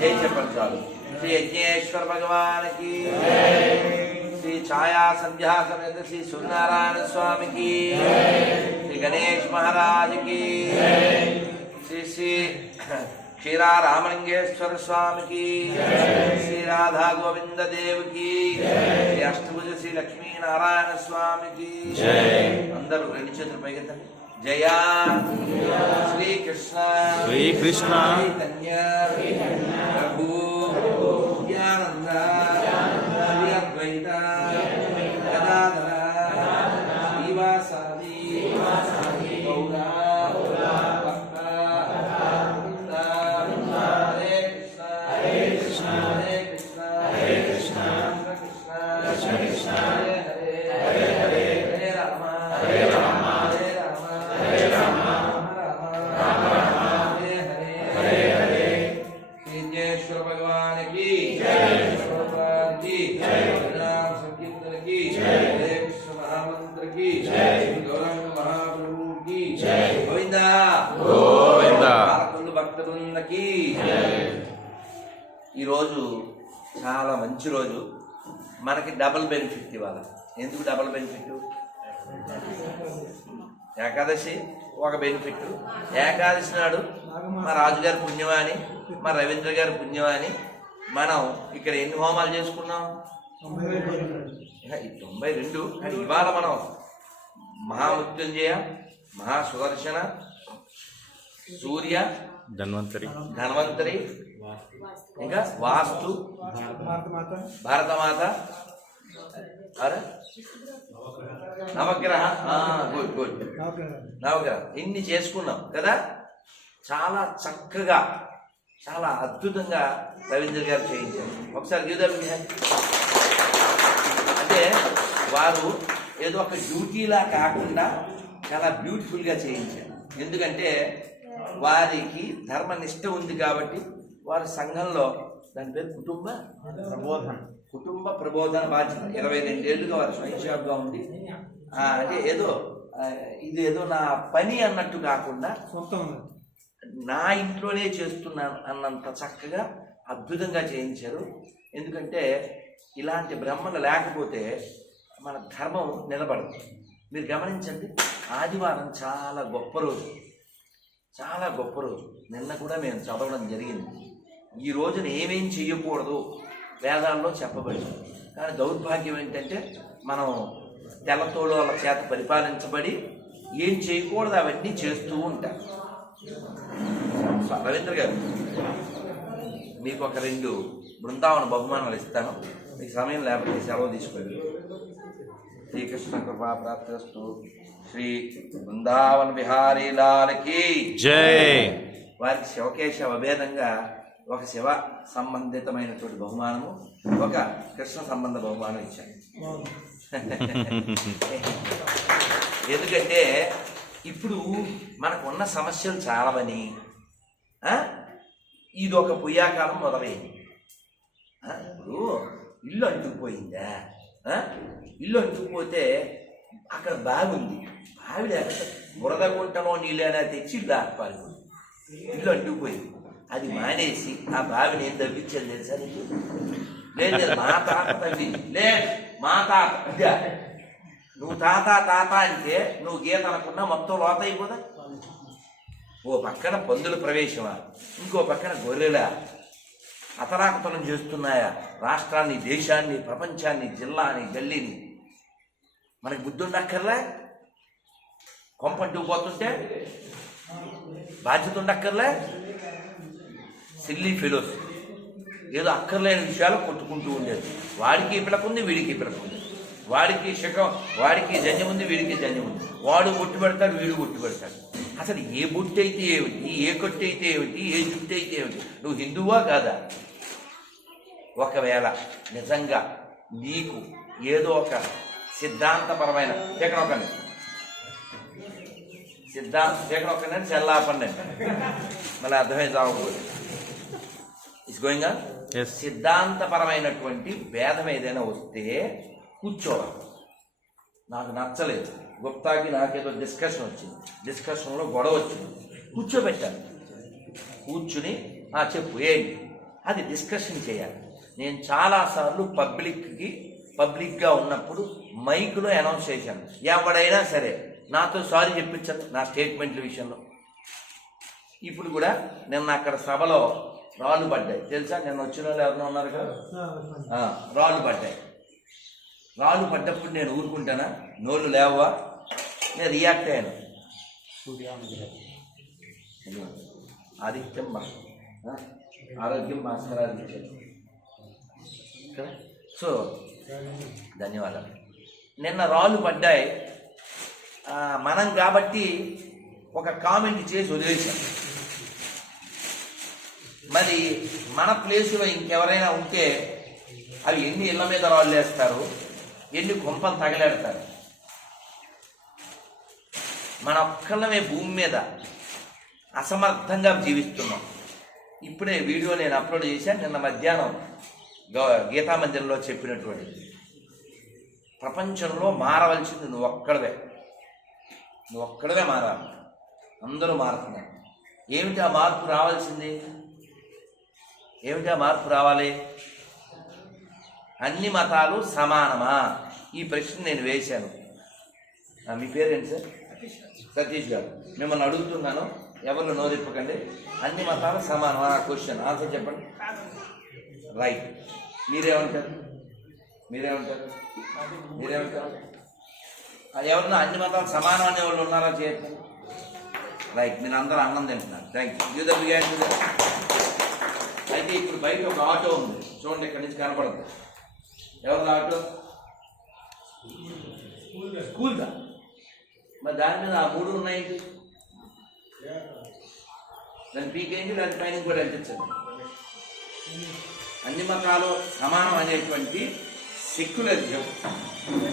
जय చెప్పండి श्री यज्ञेश्वर भगवान की श्री छाया संध्या समेत श्री सूर्यनारायण स्वामी की श्री गणेश महाराज की श्री श्री क्षीरा रामलिंगेश्वर स्वामी की श्री राधा गोविंद देव की श्री अष्टभुज श्री लक्ष्मी नारायण स्वामी की अंदर రెండు చేతులు పైకెత్తండి जया श्री कृष्ण चैतन्य प्रभु नित्यानंद श्री अद्वैत गदाधर श्रीवासादि गौरा भक्त वृंद हरे कृष्ण हरे कृष्ण हरे कृष्ण कृष्ण कृष्ण हरे हरे हरे राम हरे राम भगवान की की नाम संकीर्तन की हरे कृष्ण महामंत्र की गौरंग महाप्रभु की गोविंदा गोविंदा భక్త బృందకి ఈరోజు చాలా మంచి రోజు. మనకి డబుల్ బెనిఫిట్ ఇవాళ. ఎందుకు డబుల్ బెనిఫిట్? ఏకాదశి ఒక బెనిఫిట్. ఏకాదశి నాడు మా రాజుగారి పుణ్యమాని, మా రవీంద్ర గారి పుణ్యమాని మనం ఇక్కడ ఎన్ని హోమాలు చేసుకున్నాం? 92. కానీ ఇవాళ మనం మహామృత్యుంజయ, మహాసుదర్శన, సూర్య, ధన్వంతరి, ఇంకా వాస్తు, భారతమాత, అరే నవగ్రహ, గుడ్ గుడ్, నవగ్రహ ఇన్ని చేసుకున్నాం కదా. చాలా చక్కగా, చాలా అద్భుతంగా రవీంద్ర గారు చేయించారు. ఒకసారి చూద్దాం. అంటే వారు ఏదో ఒక డ్యూటీలా కాకుండా చాలా బ్యూటిఫుల్గా చేయించారు. ఎందుకంటే వారికి ధర్మనిష్ట ఉంది కాబట్టి వారి సంఘంలో దాని పేరు కుటుంబ ప్రబోధన బాధ్యత 22 ఏళ్ళుగా వారు స్వయంసేవగా ఉంది. అంటే ఏదో ఇది ఏదో నా పని అన్నట్టు కాకుండా నా ఇంట్లోనే చేస్తున్నాను అన్నంత చక్కగా అద్భుతంగా చేయించారు. ఎందుకంటే ఇలాంటి బ్రహ్మలు లేకపోతే మన ధర్మం నిలబడదు. మీరు గమనించండి, ఆదివారం చాలా గొప్ప రోజు, చాలా గొప్ప రోజు. నిన్న కూడా మేము చదవడం జరిగింది. ఈ రోజున ఏమేం చెయ్యకూడదు వేదాల్లో చెప్పబడింది. కానీ దౌర్భాగ్యం ఏంటంటే మనం తెల్లతోళ్ళ చేత పరిపాలించబడి ఏం చేయకూడదు అవన్నీ చేస్తూ ఉంటాం. రవీంద్ర గారు, మీకు ఒక 2 బృందావన బహుమానాలు ఇస్తాను. మీకు సమయం లేకపోతే సెలవు తీసుకోండి. శ్రీకృష్ణ కృపా ప్రాప్తిస్తు. శ్రీ బృందావన బిహారీ లాల్కి జై. వారికి శివకేశవ అభేదంగా ఒక శివ సంబంధితమైనటువంటి బహుమానము, ఒక కృష్ణ సంబంధ బహుమానం ఇచ్చాను. ఎందుకంటే ఇప్పుడు మనకున్న సమస్యలు చాలావని, ఇది ఒక పుయ్యాకాలం మొదలైంది. ఇప్పుడు ఇల్లు అంటుకుపోయిందా? ఇల్లు అంటుకుపోతే అక్కడ బావి ఉంది, బావి లేకపోతే బురద గుంటలో నీళ్ళైనా తెచ్చి ఇల్లు ఆపాలి. ఇల్లు అంటుకుపోయింది, అది మానేసి ఆ బావిని ఏం తవ్వించాలి తెలుసా నీకు? లేదు మా తాత తవ్వి, లేదు మా తాత ఇదా. నువ్వు తాత తాత అంటే నువ్వు గీత అనకుండా మొత్తం లోత అయిపోదా? ఓ పక్కన పందుల ప్రవేశమా, ఇంకో పక్కన గొర్రెల అతలాకుతలం చేస్తున్నాయా రాష్ట్రాన్ని, దేశాన్ని, ప్రపంచాన్ని, జిల్లాని, గల్లీని. మనకి బుద్ధి ఉండక్కర్లే? కొంపంటూ పోతుంటే బాధ్యత ఉండక్కర్లే? సిల్లీ ఫెలోస్ ఏదో అక్కర్లేని విషయాలు కొట్టుకుంటూ ఉండేది. వాడికి పిలకుంది, వీడికి పిలకుంది, వాడికి శకం, వాడికి జన్యం ఉంది, వీడికి జన్యం ఉంది. వాడు బొట్టు పెడతాడు, వీడు బొట్టు పెడతాడు. అసలు ఏ బొట్టు అయితే ఏమిటి, ఏ కొట్టు అయితే ఏమిటి, ఏ జుట్టు అయితే ఏమిటి? నువ్వు హిందువా కాదా? ఒకవేళ నిజంగా నీకు ఏదో ఒక సిద్ధాంతపరమైన ఒకనండి చెల్లాపండి మళ్ళీ అర్థమై చావకూడదు. It's going on. సిద్ధాంతపరమైనటువంటి భేదం ఏదైనా వస్తే కూర్చోవాలి. నాకు నచ్చలేదు, గుప్తాకి నాకేదో డిస్కషన్ వచ్చింది, డిస్కషన్లో గొడవ వచ్చింది, కూర్చోబెట్టాను. కూర్చుని చెప్పు ఏంటి అది డిస్కషన్ చేయాలి. నేను చాలాసార్లు పబ్లిక్గా ఉన్నప్పుడు మైకులో అనౌన్స్ చేశాను, ఎవడైనా సరే నాతో సారీ చెప్పించదు నా స్టేట్మెంట్ల విషయంలో. ఇప్పుడు కూడా నిన్న అక్కడ సభలో రాళ్ళు పడ్డాయి తెలుసా, నిన్న వచ్చిన వాళ్ళు ఎవరైనా ఉన్నారు కదా, రాళ్ళు పడ్డాయి. రాళ్ళు పడ్డప్పుడు నేను ఊరుకుంటానా? నోళ్ళు లేవా? నేను రియాక్ట్ అయ్యాను. ఆదిత్యం ఆరోగ్యం భాస్కరాదిత్యం. సో ధన్యవాదాలు. నిన్న రాళ్ళు పడ్డాయి, మనం కాబట్టి ఒక కామెంట్ చేసి వదిలేశాం. మరి మన ప్లేసులో ఇంకెవరైనా ఉంటే అవి ఎన్ని ఇళ్ల మీద రాళ్ళు వేస్తారు, ఎన్ని కొంపలు తగలేడతారు. మన ఒక్కళ్ళమే భూమి మీద అసమర్థంగా జీవిస్తున్నాం. ఇప్పుడే వీడియో నేను అప్లోడ్ చేశాను నిన్న మధ్యాహ్నం గీతా మందిరంలో చెప్పినటువంటి, ప్రపంచంలో మారవలసింది నువ్వు ఒక్కడవే మారాలి. అందరూ మారుతున్నారు. ఏమిటి ఆ మార్పు రావాల్సింది? ఏమిటి ఆ మార్పు రావాలి? అన్ని మతాలు సమానమా? ఈ ప్రశ్న నేను వేశాను. మీ పేరేంటి సార్? సతీష్ గారు. మిమ్మల్ని అడుగుతున్నాను, ఎవరు నోరిప్పకండి. అన్ని మతాలు సమానమా? క్వశ్చన్ ఆన్సర్ చెప్పండి. రైట్. మీరేమంటారు? ఎవరన్నా అన్ని మతాలు సమానం అనే వాళ్ళు ఉన్నారా? చేయొచ్చు. రైట్. మీరు అందరూ అన్నం తింటున్నారు. Thank you. అయితే ఇప్పుడు బయట ఒక ఆటో ఉంది చూడండి, ఇక్కడి నుంచి కనపడదు. ఎవరిది ఆటో? స్కూల్దా? మరి దాని మీద ఆ 3 ఉన్నాయి. దాన్ని పీకేంటి, దాని పైన కూడా అంటించండి. అన్ని మతాలు సమానం అనేటువంటి సెక్యులరిజం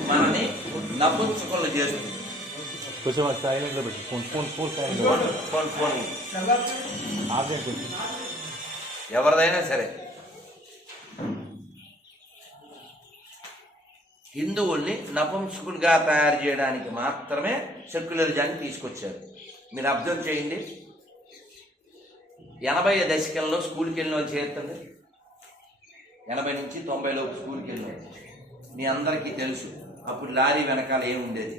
మనని నపుంసకులను చేస్తుంది. ఎవరిదైనా సరే హిందువుల్ని నపుంసకులుగా తయారు చేయడానికి మాత్రమే సెక్యులరిజాన్ని తీసుకొచ్చారు. మీరు అబ్జర్వ్ చేయండి. 80 దశకంలో స్కూల్కి వెళ్ళిన వాళ్ళు చేరుతుంది. 80 నుంచి 90 లోపు స్కూల్కి వెళ్ళిన మీ అందరికీ తెలుసు. అప్పుడు లారీ వెనకాల ఏముండేది,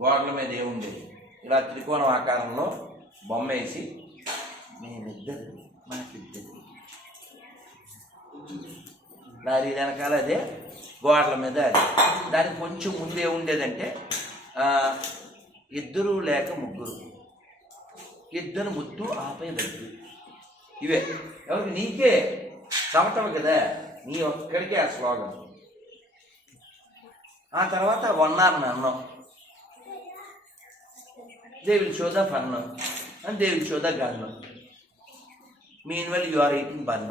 గోడల మీద ఏముండేది, ఇలా త్రికోణం ఆకారంలో బొమ్మ వేసి మేమిద్దరు మనకిద్దరు, లారీ వెనకాల అదే, గోడల మీద అది. దానికి కొంచెం ముందే ఉండేదంటే 2 లేక 3, 2 ముద్దు ఆపై వద్దు. ఇవే ఎవరికి? నీకే చమటం కదా, నీ ఒక్కడికే ఆ స్లోగన్. ఆ తర్వాత 1 hour అన్నం, they will show the fun and they will show the gun. Meanwhile you are eating bun.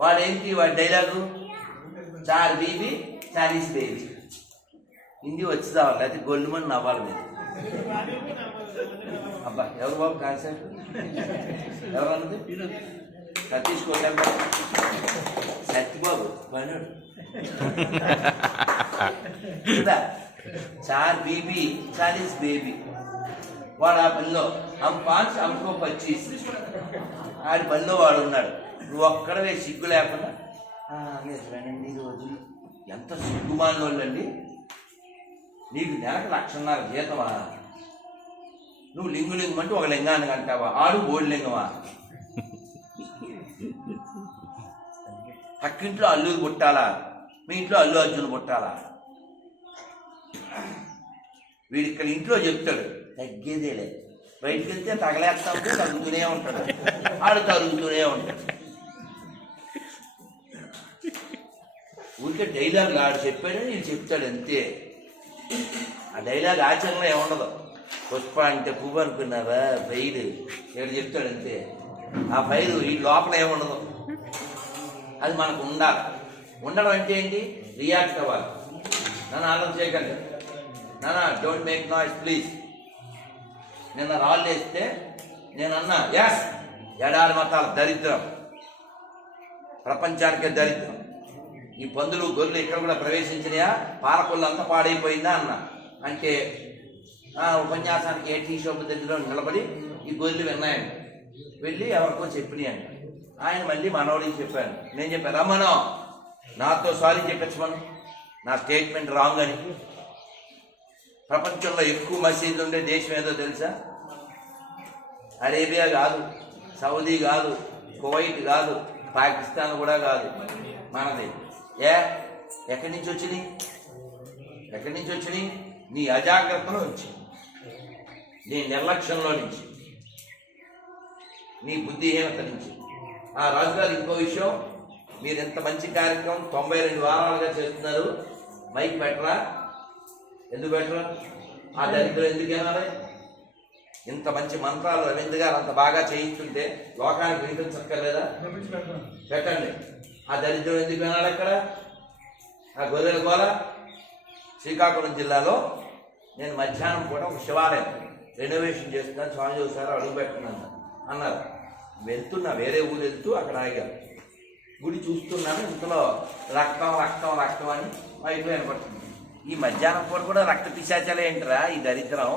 వాడేంటి వాడి డైలాగు? 4 బీబీ 40 బేబీ. హిందీ వచ్చి రావాలి, అయితే గొల్లుమని నవ్వాలి మీరు. అబ్బా ఎవరు బాబు కాన్సెప్ట్? ఎవరన్నది? సతీష్ కోటం సత్యబాబు పనుడు. 4 బీబీ 40 బేబీ. వాడు ఆ పనిలో హమ్ 5 హమ్కో 25. ఆడి పనిలో వాడు ఉన్నాడు. నువ్వు ఒక్కడవే సిగ్గు లేకుండా నిజమేనండి, ఈ రోజులు ఎంత సిగ్గుమాలిన వాళ్ళండి. నీకు నెలకు 1,50,000 జీతమా? నువ్వు లింగులింగం అంటే ఒక లింగాన్ని అంటావా? ఆడు బోడి లింగమా? పక్కింట్లో అల్లుడు పుట్టాలా? మీ ఇంట్లో అల్లు అర్జున్ పుట్టాలా? వీడు ఇక్కడ ఇంట్లో చెప్తాడు తగ్గేదేలే, బయటికి వెళ్తే తగలేస్తా ఉంటే తగ్గుతూనే ఉంటాడు, ఆడు తరుగుతూనే ఉంటాడు. ఊరికే డైలాగ్ ఆడు చెప్పాడని నేను చెప్తాడు అంతే. ఆ డైలాగ్ ఆచరణలో ఏముండదు. పుష్ప అంటే పువ్వు అనుకున్నావా, ఫైల్ ఇక్కడ చెప్తాడు అంతే. ఆ ఫైల్ ఈ లోపల ఏముండదు. అది మనకు ఉండాలి. ఉండడం అంటే ఏంటి? రియాక్ట్ అవ్వాలి. నన్ను ఆలోచన చేయగలరు. నాన్న డోంట్ మేక్ నాయిస్ ప్లీజ్. నిన్న రాళ్ళు వేస్తే నేను అన్నా, ఎస్ ఎడారి మతాల దరిద్రం, ప్రపంచానికే దరిద్రం. ఈ పందులు గొర్రెలు ఇక్కడ కూడా ప్రవేశించినాయా, పాలకొల్లు అంతా పాడైపోయిందా అన్నా. అంటే ఉపన్యాసానికి ఏ టీ షాప్ దగ్గర నిలబడి ఈ గొర్రెలు విన్నాయండి. వెళ్ళి ఎవరికో చెప్పినాయి అంట. ఆయన మళ్ళీ మనోడికి చెప్పాను. నేను చెప్పాను రమ్మను, నాతో సారీ చెప్పించమను, నా స్టేట్మెంట్ రాంగ్ అని. ప్రపంచంలో ఎక్కువ మసీదు ఉండే దేశం ఏదో తెలుసా? అరేబియా కాదు, సౌదీ కాదు, కువైట్ కాదు, పాకిస్తాన్ కూడా కాదు, మనది. ఎక్కడి నుంచి వచ్చినాయి? ఎక్కడి నుంచి వచ్చినాయి? నీ అజాగ్రత్తలో నుంచి, నీ నిర్లక్ష్యంలో నుంచి, నీ బుద్ధిహీనత నుంచి. రాజుగారు ఇంకో విషయం, మీరు ఎంత మంచి కార్యక్రమం 92 వారాలుగా చేస్తున్నారు, మైక్ పెట్టరా? ఎందుకు పెట్టరా? ఆ దరిద్రం ఎందుకు వినాలి? ఇంత మంచి మంత్రాలు రవీంద్ర గారు అంత బాగా చేయిస్తుంటే లోకానికి వినిపించక్కర్లేదా? పెట్టండి. ఆ దరిద్రం ఎందుకు వినాలి? అక్కడ ఆ గొర్రెల గోల. శ్రీకాకుళం జిల్లాలో నేను మధ్యాహ్నం కూడా ఒక శివాలయం రెనోవేషన్ చేస్తున్నాను, స్వామి చూసారు, అడుగు పెట్టున్నాను అన్నారు. వెళ్తున్నా, వేరే ఊరు వెళ్తూ అక్కడ ఆగాను. గుడి చూస్తున్నాను, ఇంతలో రక్తం రక్తం రక్తం అని బయట వినపడుతుంది. ఈ మధ్యాహ్నం పూట కూడా రక్త పిశాచాలే ఏంటరా ఈ దరిద్రం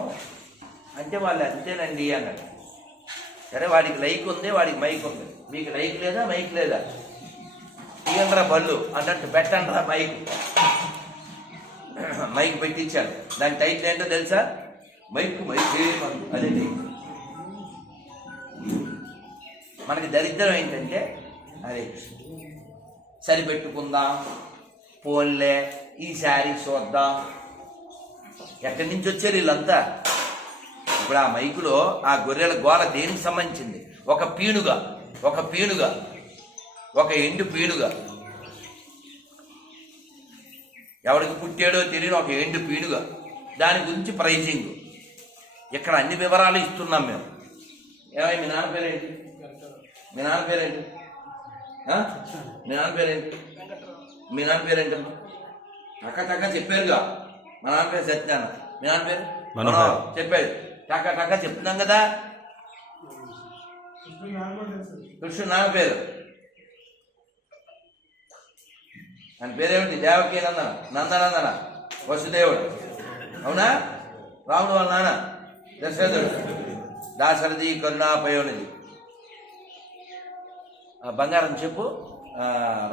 అంటే వాళ్ళు అంతేనండి అన్నాడు. సరే, వాడికి లైక్ ఉంది, వాడికి మైక్ ఉంది, మీకు లైక్ లేదా మైక్ లేదా? తీయండ్రా బళ్ళు అన్నట్టు పెట్టండ్రా మైక్. మైక్ పెట్టించాను. దాని టైటిల్ ఏంటో తెలుసా? మైక్ మైకే మందు. అదే మనకి దరిద్రం ఏంటంటే, అరే సరిపెట్టుకుందాం, పోన్లే ఈసారి చూద్దాం. ఎక్కడి నుంచి వచ్చారు వీళ్ళంతా? ఇప్పుడు ఆ మైకులో ఆ గొర్రెల గోల దేనికి సంబంధించింది? ఒక పీనుగా, ఒక ఎండు పీనుగా, ఎవరికి పుట్టాడో తెలియని ఒక ఎండు పీనుగా, దాని గురించి ప్రైజింగ్. ఇక్కడ అన్ని వివరాలు ఇస్తున్నాం మేము. ఏమై మీ నాన్న పేరేంటి? మీ నాన్న పేరేంటి? మీ నాన్న పేరేంటి? మీ నాన్న పేరేంటమ్మా? టక్క చెప్పారుగా. మా నాన్న పేరు సత్యనారాయణ. మీ నాన్న పేరు చెప్పాడు. టక్క చెప్తున్నాం కదా. కృష్ణుడు నాన్న పేరు, ఆయన పేరేమిటి? దేవకీ నందనందన వసుదేవుడు. అవునా? రాముడు వాళ్ళ నాన్న దశరథుడు. దాశరథి కరుణాపయోనిధి. బంగారం చెప్పు.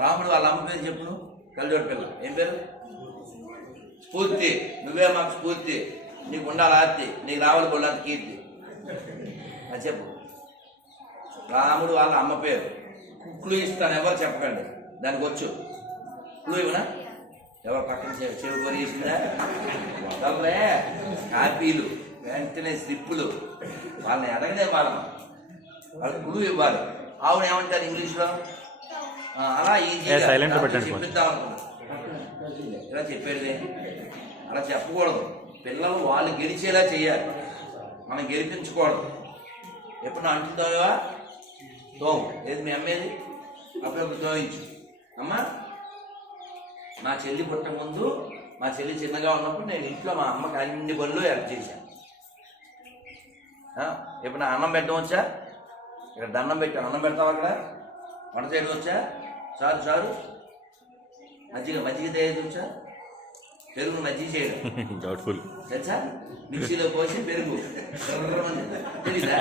రాముడు వాళ్ళ అమ్మ పేరు చెప్పు. నువ్వు కళ్ళజోడు పిల్ల ఏం పేరు? స్ఫూర్తి. నువ్వే మాకు స్ఫూర్తి. నీకు ఉండాలి ఆర్తి, నీకు రావాలి కొల్లాంటి కీర్తి. అది చెప్పు. రాముడు వాళ్ళ అమ్మ పేరు. కుక్లు ఇస్తాను, ఎవరు చెప్పకండి. దానికి వచ్చు. క్లూ ఇవ్వనా? ఎవరు పక్కన చెవి కొరిసిందా? వదలరే. కాపీలు వెంటనే స్లిప్పులు వాళ్ళని అడగనే వాళ్ళకి క్లూ ఇవ్వాలి. ఆవును ఏమంటారు ఇంగ్లీష్లో? అలా ఈజీగా చెప్పిద్దాం అనుకున్నా. ఇలా చెప్పేది అలా చెప్పకూడదు. పిల్లలు వాళ్ళు గెలిచేలా చేయాలి, మనం గెలిపించకూడదు. ఎప్పుడు అంటున్నావా తోము ఏది మీ అమ్మేది అప్పుడప్పుడు తోయించు. అమ్మా, మా చెల్లి పుట్ట ముందు, మా చెల్లి చిన్నగా ఉన్నప్పుడు నేను ఇంట్లో మా అమ్మకి అన్ని పనులు హెల్ప్ చేశాను. ఎప్పుడు అన్నం పెట్టడం వచ్చా? ఇక్కడ దండం పెట్టాను, అన్నం పెడతావు. అక్కడ వంట చేయడం వచ్చా? చారు మజ్జిగ తయారు వచ్చా? పెరుగు మజ్జిగ చేయడం డౌట్ఫుల్ తెలుసా? మిక్సీలో పోసి పెరుగు తెలీదా?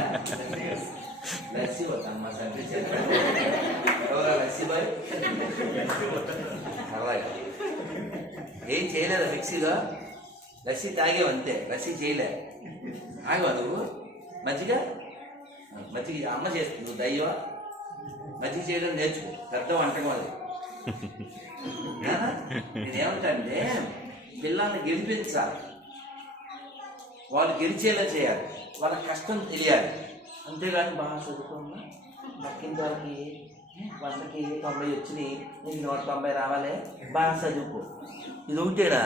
లస్సీ పోతాను లస్సీ బాయ్. అలాగే ఏం చేయలేదు మిక్సీలో. లస్సీ తాగేవంతే, లస్సీ చేయలే. ఆగవా నువ్వు? మజ్జిగ అమ్మ చేస్తుంది, నువ్వు దయ్యవా? మజ్జిగ చేయడం నేర్చుకో, పెద్ద వంటకం అది. నేనేమంటే పిల్లల్ని గెలిపించాలి, వాళ్ళు గెలిచేలా చేయాలి, వాళ్ళ కష్టం తెలియాలి. అంతేగాని బాగా చదువుకున్నా పక్కింటి వాళ్ళకి వంటకి 90 వచ్చినాయి, నీకు 190 రావాలి, బాగా చదువుకో. ఇది ఒకటేనా?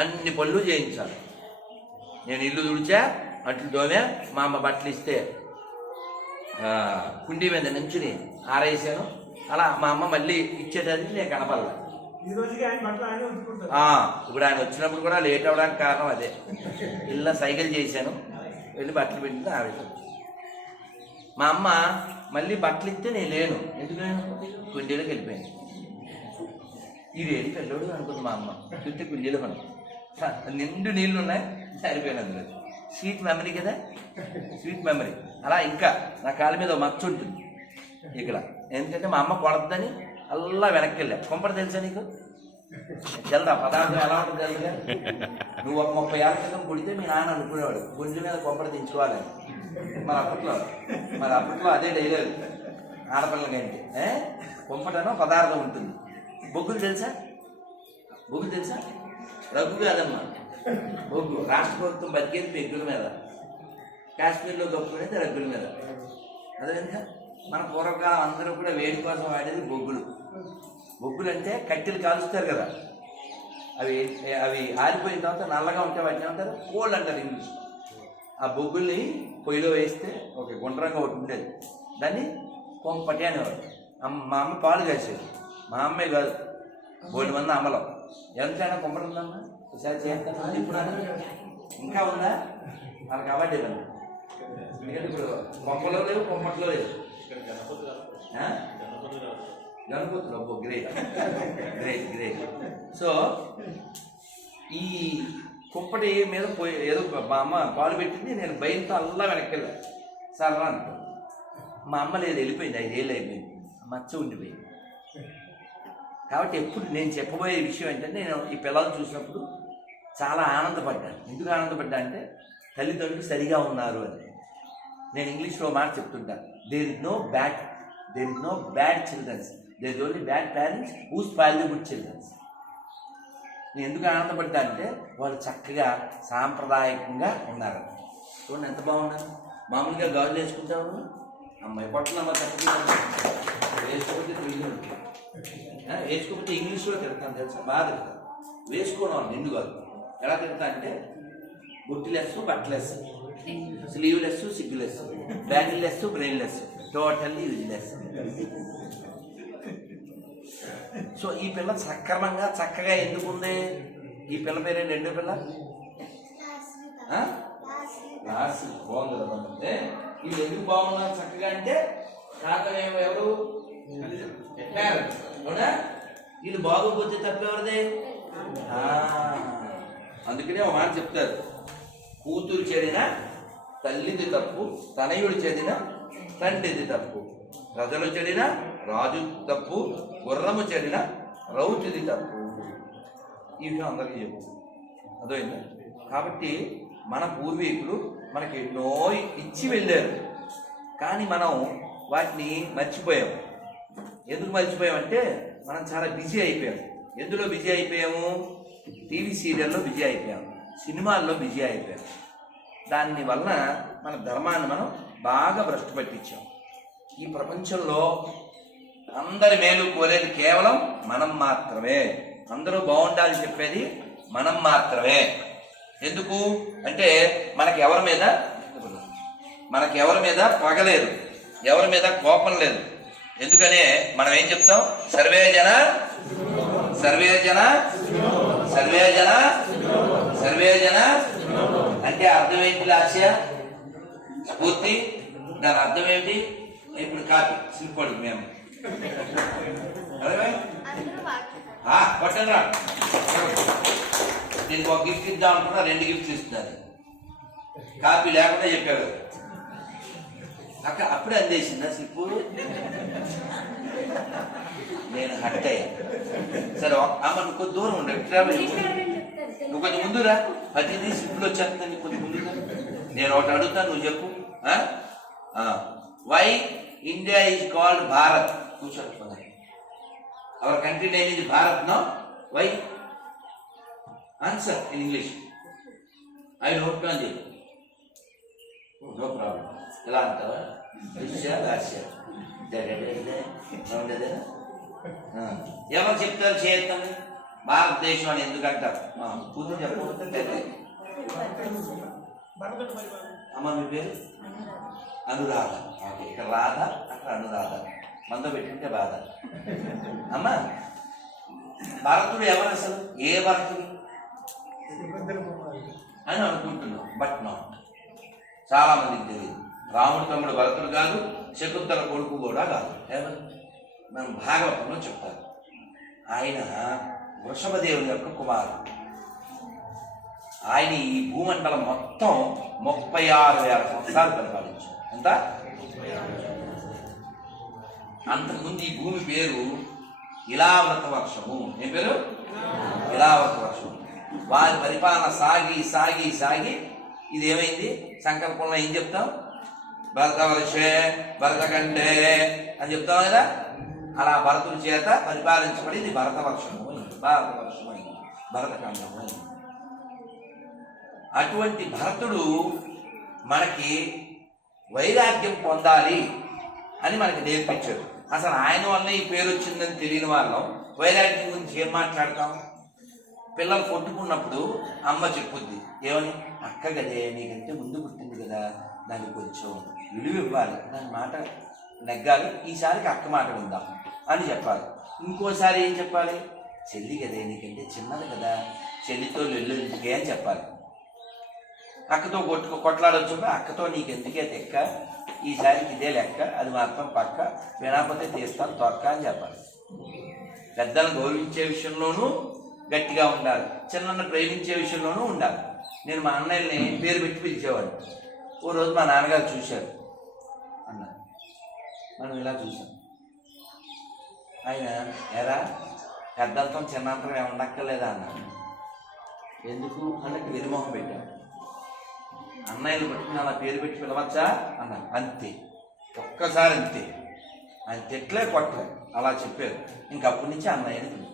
అన్ని పనులు చేయించాలి. నేను ఇల్లు తుడిచా, అంట్లు దోమే, మా అమ్మ బట్టలు ఇస్తే కుండీ మీద నుంచుని ఆరేసాను. అలా మా అమ్మ మళ్ళీ ఇచ్చేటది నేను కనపడలే. ఇప్పుడు ఆయన వచ్చినప్పుడు కూడా లేట్ అవ్వడానికి కారణం అదే. ఇల్లు సైకిల్ చేశాను, వెళ్ళి బట్టలు పెట్టింది ఆవేశం. మా అమ్మ మళ్ళీ బట్టలు ఇస్తే నేను లేను, ఎందుకని కుండీలోకి వెళ్ళిపోయాను. ఇదేంటి పెళ్ళోడు అనుకుంది మా అమ్మ. చూస్తే కుండీలో పని నిండు నీళ్ళు ఉన్నాయి, సరిపోయిన అందులో. స్వీట్ మెమరీ కదా, స్వీట్ మెమరీ. అలా ఇంకా నా కాళ్ళ మీద మచ్చ ఉంటుంది ఇక్కడ, ఎందుకంటే మా అమ్మ కొడద్దని అల్లా వెనక్కి వెళ్ళా. కొంపడి తెలుసా నీకు? తెలదా పదార్థం ఎలా ఉంటుంది తెలుసుగా? నువ్వు ఒక 30 ఏళ్ళ క్రితం కుడితే మీ నాన్న అనుకునేవాడు గుంజు మీద కొంపడి దించుకోవాలని. మరి అప్పట్లో అదే డైలాగ్ ఆడపిల్లకంటే. కొంపటనో పదార్థం ఉంటుంది. బొగ్గులు తెలుసా? రగ్గు కాదమ్మా, బొగ్గు. రాష్ట్ర ప్రభుత్వం బతికేది పెగ్గుల మీద, కాశ్మీర్లో దొక్కునేది రగ్గుల మీద. అదేవిధంగా మన పూర్వకాలం అందరూ కూడా వేడి కోసం వాడేది బొగ్గులు అంటే కట్టెలు కాలుస్తారు కదా, అవి ఆరిపోయిన తర్వాత నల్లగా ఉంటే వాటిని ఏమంటారు? కోళ్ళు అంటారు ఇంగ్లీష్. ఆ బొగ్గుల్ని పొయ్యిలో వేస్తే ఒక గుండ్రంగా ఒకటి ఉండేది, దాన్ని కొంపటి అనేవాడు. మా అమ్మ పాలు కాసేది. మా అమ్మే కాదు, 3 మంది అమ్మలో. ఎంతైనా కొంపటి ఉందమ్మా? ఒకసారి చేస్తాను. ఇప్పుడు ఇంకా ఉందా? వాళ్ళకి అవార్డు ఇవ్వండి. ఎందుకంటే ఇప్పుడు కొంపలో లేవు, కొంపట్లో లేవు. గణపతులు అబ్బో గ్రేట్. సో ఈ కుప్పటి మీద పోయి ఏదో మా అమ్మ పాలు పెట్టింది. నేను భయంతో అల్లా వెనక్కి వెళ్ళాను. సర్రా అనుకో. మా అమ్మ లేదు, వెళ్ళిపోయింది. 5 ఏళ్ళు అయిపోయింది. మచ్చ ఉండిపోయింది. కాబట్టి ఎప్పుడు నేను చెప్పబోయే విషయం ఏంటంటే, నేను ఈ పిల్లలు చూసినప్పుడు చాలా ఆనందపడ్డాను. ఎందుకు ఆనందపడ్డా అంటే తల్లిదండ్రులు సరిగా ఉన్నారు అని. నేను ఇంగ్లీష్లో మాట చెప్తుంటాను, there is no bad childrens, there is only bad parents who spoil the good childrens. నేను ఎందుకు ఆనందపడ్డా అంటే వాళ్ళు చక్కగా సాంప్రదాయకంగా ఉన్నారు. చూడండి ఎంత బాగున్నారు. మామూలుగా గాజులు వేసుకుంటాము, అమ్మాయి పొట్టలమ్మ చక్కగా వేసుకోకపోతే వేసుకోకపోతే ఇంగ్లీష్లో తిడతాను తెలుసా, బాగా తిడతాను. వేసుకోవడం వాళ్ళు నిండు కాదు. ఎలా తిడతా అంటే గుట్టిలెస్, బట్టలెస్, స్లీవ్లెస్, సిగ్గులెస్, బ్యాగిల్లెస్, బ్రెయిన్లెస్, టోటల్లీ యూజ్లెస్. సో ఈ పిల్ల సక్రమంగా చక్కగా ఎందుకు ఉంది? ఈ పిల్ల పేరేంటి? రెండో పిల్ల బాగుంది కదా. వీళ్ళు ఎందుకు బాగున్నారు చక్కగా అంటే కారణం ఎవరు? అవునా? వీళ్ళు బాగోపోతే తప్పెవరిదే? అందుకనే ఒక మాట చెప్తారు, కూతురు చెడిన తల్లిది తప్పు, తనయుడు చెడిన తండ్రిది తప్పు, ప్రజలు చెడిన రాజు తప్పు, గుర్రము చెడిన రౌతుది తప్పు. ఈ విషయం అందరికీ చెప్పు, అర్థమైందా? కాబట్టి మన పూర్వీకులు మనకి ఎన్నో ఇచ్చి వెళ్ళారు, కానీ మనం వాటిని మర్చిపోయాం. ఎందుకు మర్చిపోయామంటే మనం చాలా బిజీ అయిపోయాం. ఎందులో బిజీ అయిపోయాము? టీవీ సీరియల్లో బిజీ అయిపోయాము, సినిమాల్లో బిజీ అయిపోయాము. దానివల్ల మన ధర్మాన్ని మనం బాగా భ్రష్టు పట్టించాం. ఈ ప్రపంచంలో అందరి మేలు కోరేది కేవలం మనం మాత్రమే. అందరూ బాగుండాలని చెప్పేది మనం మాత్రమే. ఎందుకు అంటే మనకి ఎవరి మీద పగలేదు, ఎవరి మీద కోపం లేదు. ఎందుకనే మనం ఏం చెప్తాం? సర్వే జన అంటే అర్థం ఏంటి? లాస్య స్ఫూర్తి. దాని అర్థం ఏంటి? ఇప్పుడు కాపీ సింపుల్ మేము కొట్టండి రా. దీనికి ఒక గిఫ్ట్ ఇద్దాం అనుకున్నా, 2 గిఫ్ట్స్ ఇస్తున్నారు. కాపీ లేకుండా చెప్పాడు అక్క. అప్పుడే అందేసిందా స్లిప్పు? నేను హట్ అయ్యా. సరే అమ్మ నువ్వు కొద్ది దూరం ఉండే, నువ్వు కొంచెం ముందురా. ప్రతిదీ స్లిప్లు వచ్చేస్తుంది, కొంచెం ముందుగా. నేను ఒకటి అడుగుతాను, నువ్వు చెప్పు. Why India is called Bharat? కూర్చోండి. Our country name is Bharat. No why? Answer in English. I don't know. No problem. ఎలా అంటావా? ఎవరు చెప్తారు చేస్తాం భారతదేశం అని? ఎందుకంటారు? కూతురు చెప్పకపోతే అమ్మ మీ పేరు? అనురాధ. ఓకే, ఇక్కడ రాధ, అక్కడ అనురాధ. మంద పెట్టుకుంటే బాధ. అమ్మ భరతుడు ఎవరు అసలు? ఏ భరతుడు అని అనుకుంటున్నాం, బట్ నాట్. చాలా మందికి తెలియదు. రాముడు తమ్ముడు భరతుడు కాదు, శకుంతల కొడుకు కూడా కాదు. ఎవరు? మనం భాగవతంలో చెప్తారు. ఆయన వృషభదేవుని యొక్క కుమారుడు. ఆయన ఈ భూమండలం మొత్తం 36,000 సంవత్సరాలు పరిపాలించారు. ఎంత? అంతకుముందు ఈ భూమి పేరు ఇలావృత వర్షము. ఏం పేరు? ఇలావృత వర్షం. వారి పరిపాలన సాగి సాగి సాగి ఇది ఏమైంది? సంకల్పంలో ఏం చెప్తాం? భరతవర్షే భరతఖండే అని చెప్తాం కదా. అలా భరతుడి చేత పరిపాలించబడి ఇది భరతవర్షము, భారతవర్షము అయింది, భరతఖండము అయింది. అటువంటి భరతుడు మనకి వైరాగ్యం పొందాలి అని మనకి నేర్పించాడు. అసలు ఆయన వల్ల ఈ పేరు వచ్చిందని తెలియని వాళ్ళం వైరాగ్యం గురించి ఏం మాట్లాడతాం? పిల్లలు కొట్టుకున్నప్పుడు అమ్మ చెప్పుద్ది ఏమని? అక్క గదే నీకంటే ముందు పుట్టింది కదా, దానికి కొంచెం విలువ ఇవ్వాలి, దాని మాట నెగ్గాలి, ఈసారికి అక్క మాట విందాం అని చెప్పాలి. ఇంకోసారి ఏం చెప్పాలి? చెల్లి గదే నీకంటే చిన్నది కదా, చెల్లితో వెల్లుందికే అని చెప్పాలి. అక్కతో కొట్లాడొచ్చు, అక్కతో నీకెందుకే తెక్క, ఈసారికి ఇదే లెక్క, అది మాత్రం పక్క, వినాపతే తీస్తాను తొక్క అని చెప్పాలి. పెద్దలను గౌరవించే విషయంలోనూ గట్టిగా ఉండాలి, చిన్నను ప్రేమించే విషయంలోనూ ఉండాలి. నేను మా అన్నయ్యని పేరు పెట్టి పిలిచేవాడిని. ఓ రోజు మా నాన్నగారు చూశారు, అన్నారు మనం ఇలా చూసాం. ఆయన ఎరా పెద్దంతం చిన్నంతం ఏముండక్కర్లేదా అన్నారు. ఎందుకు అన్నట్టు వెరిమొహం పెట్టాడు. అన్నయ్యలు పట్టుకుని అలా పేరు పెట్టి పిలవచ్చా అన్నారు. అంతే, ఒక్కసారి అంతే. ఆయన తిట్లే కొట్టలే, అలా చెప్పారు. ఇంకప్పటి నుంచి అన్నయ్యని పిలువు.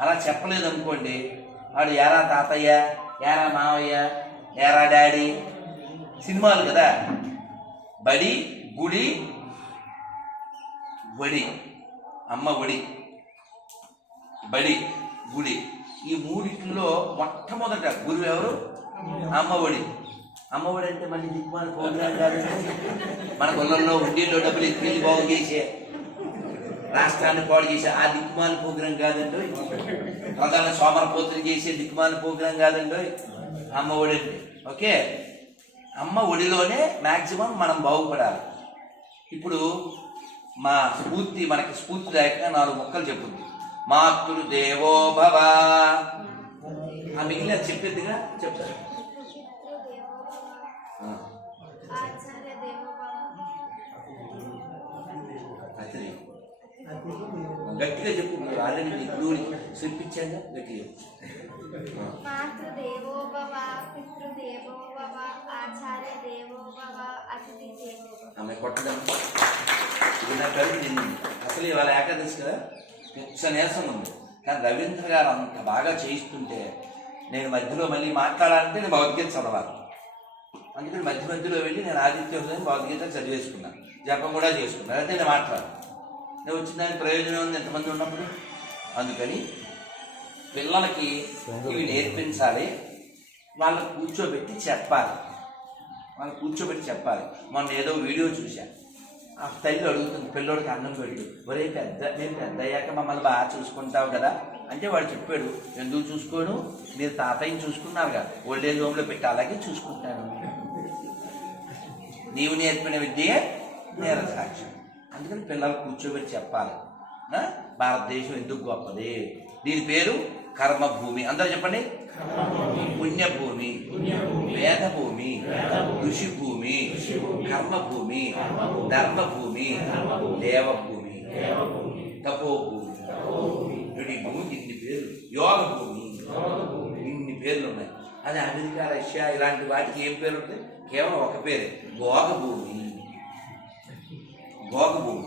అలా చెప్పలేదు అనుకోండి, వాడు ఏరా తాతయ్య, ఏరా మావయ్య, ఏరా డాడీ, సినిమాలు కదా. బడి, గుడి, వడి, అమ్మ ఒడి, బడి, గుడి, ఈ మూడిట్లో మొట్టమొదట గురువు ఎవరు? అమ్మ ఒడి. అమ్మ ఒడి అంటే మళ్ళీ దిక్కుమాల ప్రోగ్రాం కాదు. మన గొల్లల్లో ఉండిలో డబ్బులు ఎత్తుకెళ్ళి బాగు చేసే, రాష్ట్రాన్ని పాడు చేసే ఆ దిక్కుమాల ప్రోగ్రాం కాదండి. ప్రధాన సోమరపోతులు చేసే దిక్కుమాల ప్రోగ్రాం కాదండి అమ్మ ఒడి అంటే. ఓకే, అమ్మ ఒడిలోనే మ్యాక్సిమం మనం బాగుపడాలి. ఇప్పుడు మా స్ఫూర్తి, మనకి స్ఫూర్తిదాయకంగా 4 ముక్కలు చెప్పుద్ది. మాతృదేవో భవ. ఆ మిగిలిన చెప్పేదిగా చెప్తారు. గట్టిగా చెప్పు, ఆల్రెడీ నీ గురువుని చూపించాను, గట్టిగా. మాతృదేవో భవ, పితృదేవో భవ, ఆచార్య దేవో భవ, అతిథి దేవో భవ. ఆమె కొట్టడం ఇది నా కవిత తింది. అసలు ఇవాళ ఏకాదశి కదా, పిచ్చ నీరసం ఉంది. కానీ రవీంద్ర గారు అంత బాగా చేయిస్తుంటే నేను మధ్యలో మళ్ళీ మాట్లాడాలంటే నేను భగవద్గీత చదవాలి. అందుకని మధ్య మధ్యలో వెళ్ళి నేను ఆదిత్య భగవద్గీత చదివేసుకున్నాను, జపం కూడా చేసుకున్నాను. అయితే నేను మాట్లాడాను. నేను వచ్చిన దానికి ప్రయోజనం ఉంది ఎంతమంది ఉన్నప్పుడు. అందుకని పిల్లలకి ఇవి నేర్పించాలి, వాళ్ళని కూర్చోబెట్టి చెప్పాలి, మొన్న ఏదో వీడియో చూశాను. ఆ తల్లి అడుగుతుంది పిల్లోడికి అన్నం పెట్టి, ఒరే నేను పెద్ద అయ్యాక మమ్మల్ని బాగా చూసుకుంటావు కదా అంటే వాడు చెప్పాడు, ఎందుకు చూసుకోను, మీరు తాతయ్యని చూసుకున్నారుగా, ఓల్డేజ్ హోమ్లో పెట్టి అలాగే చూసుకుంటాను. నీవు నేర్పిన విద్యే నేరసాక్ష్యం. అందుకని పిల్లలు కూర్చోబెట్టి చెప్పాలి భారతదేశం ఎందుకు గొప్పది. దీని పేరు కర్మభూమి. అందరూ చెప్పండి. పుణ్యభూమి, వేదభూమి, ఋషిభూమి, కర్మభూమి, ధర్మభూమి, దేవభూమి, తపోభూమి. ఈ భూమికి ఇన్ని పేర్లు. యోగభూమి, ఇన్ని పేర్లు ఉన్నాయి. అది అమెరికా, రష్యా ఇలాంటి వాటికి ఏం పేరు ఉంటుంది? కేవలం ఒక పేరే, భోగభూమి. భోగభూమి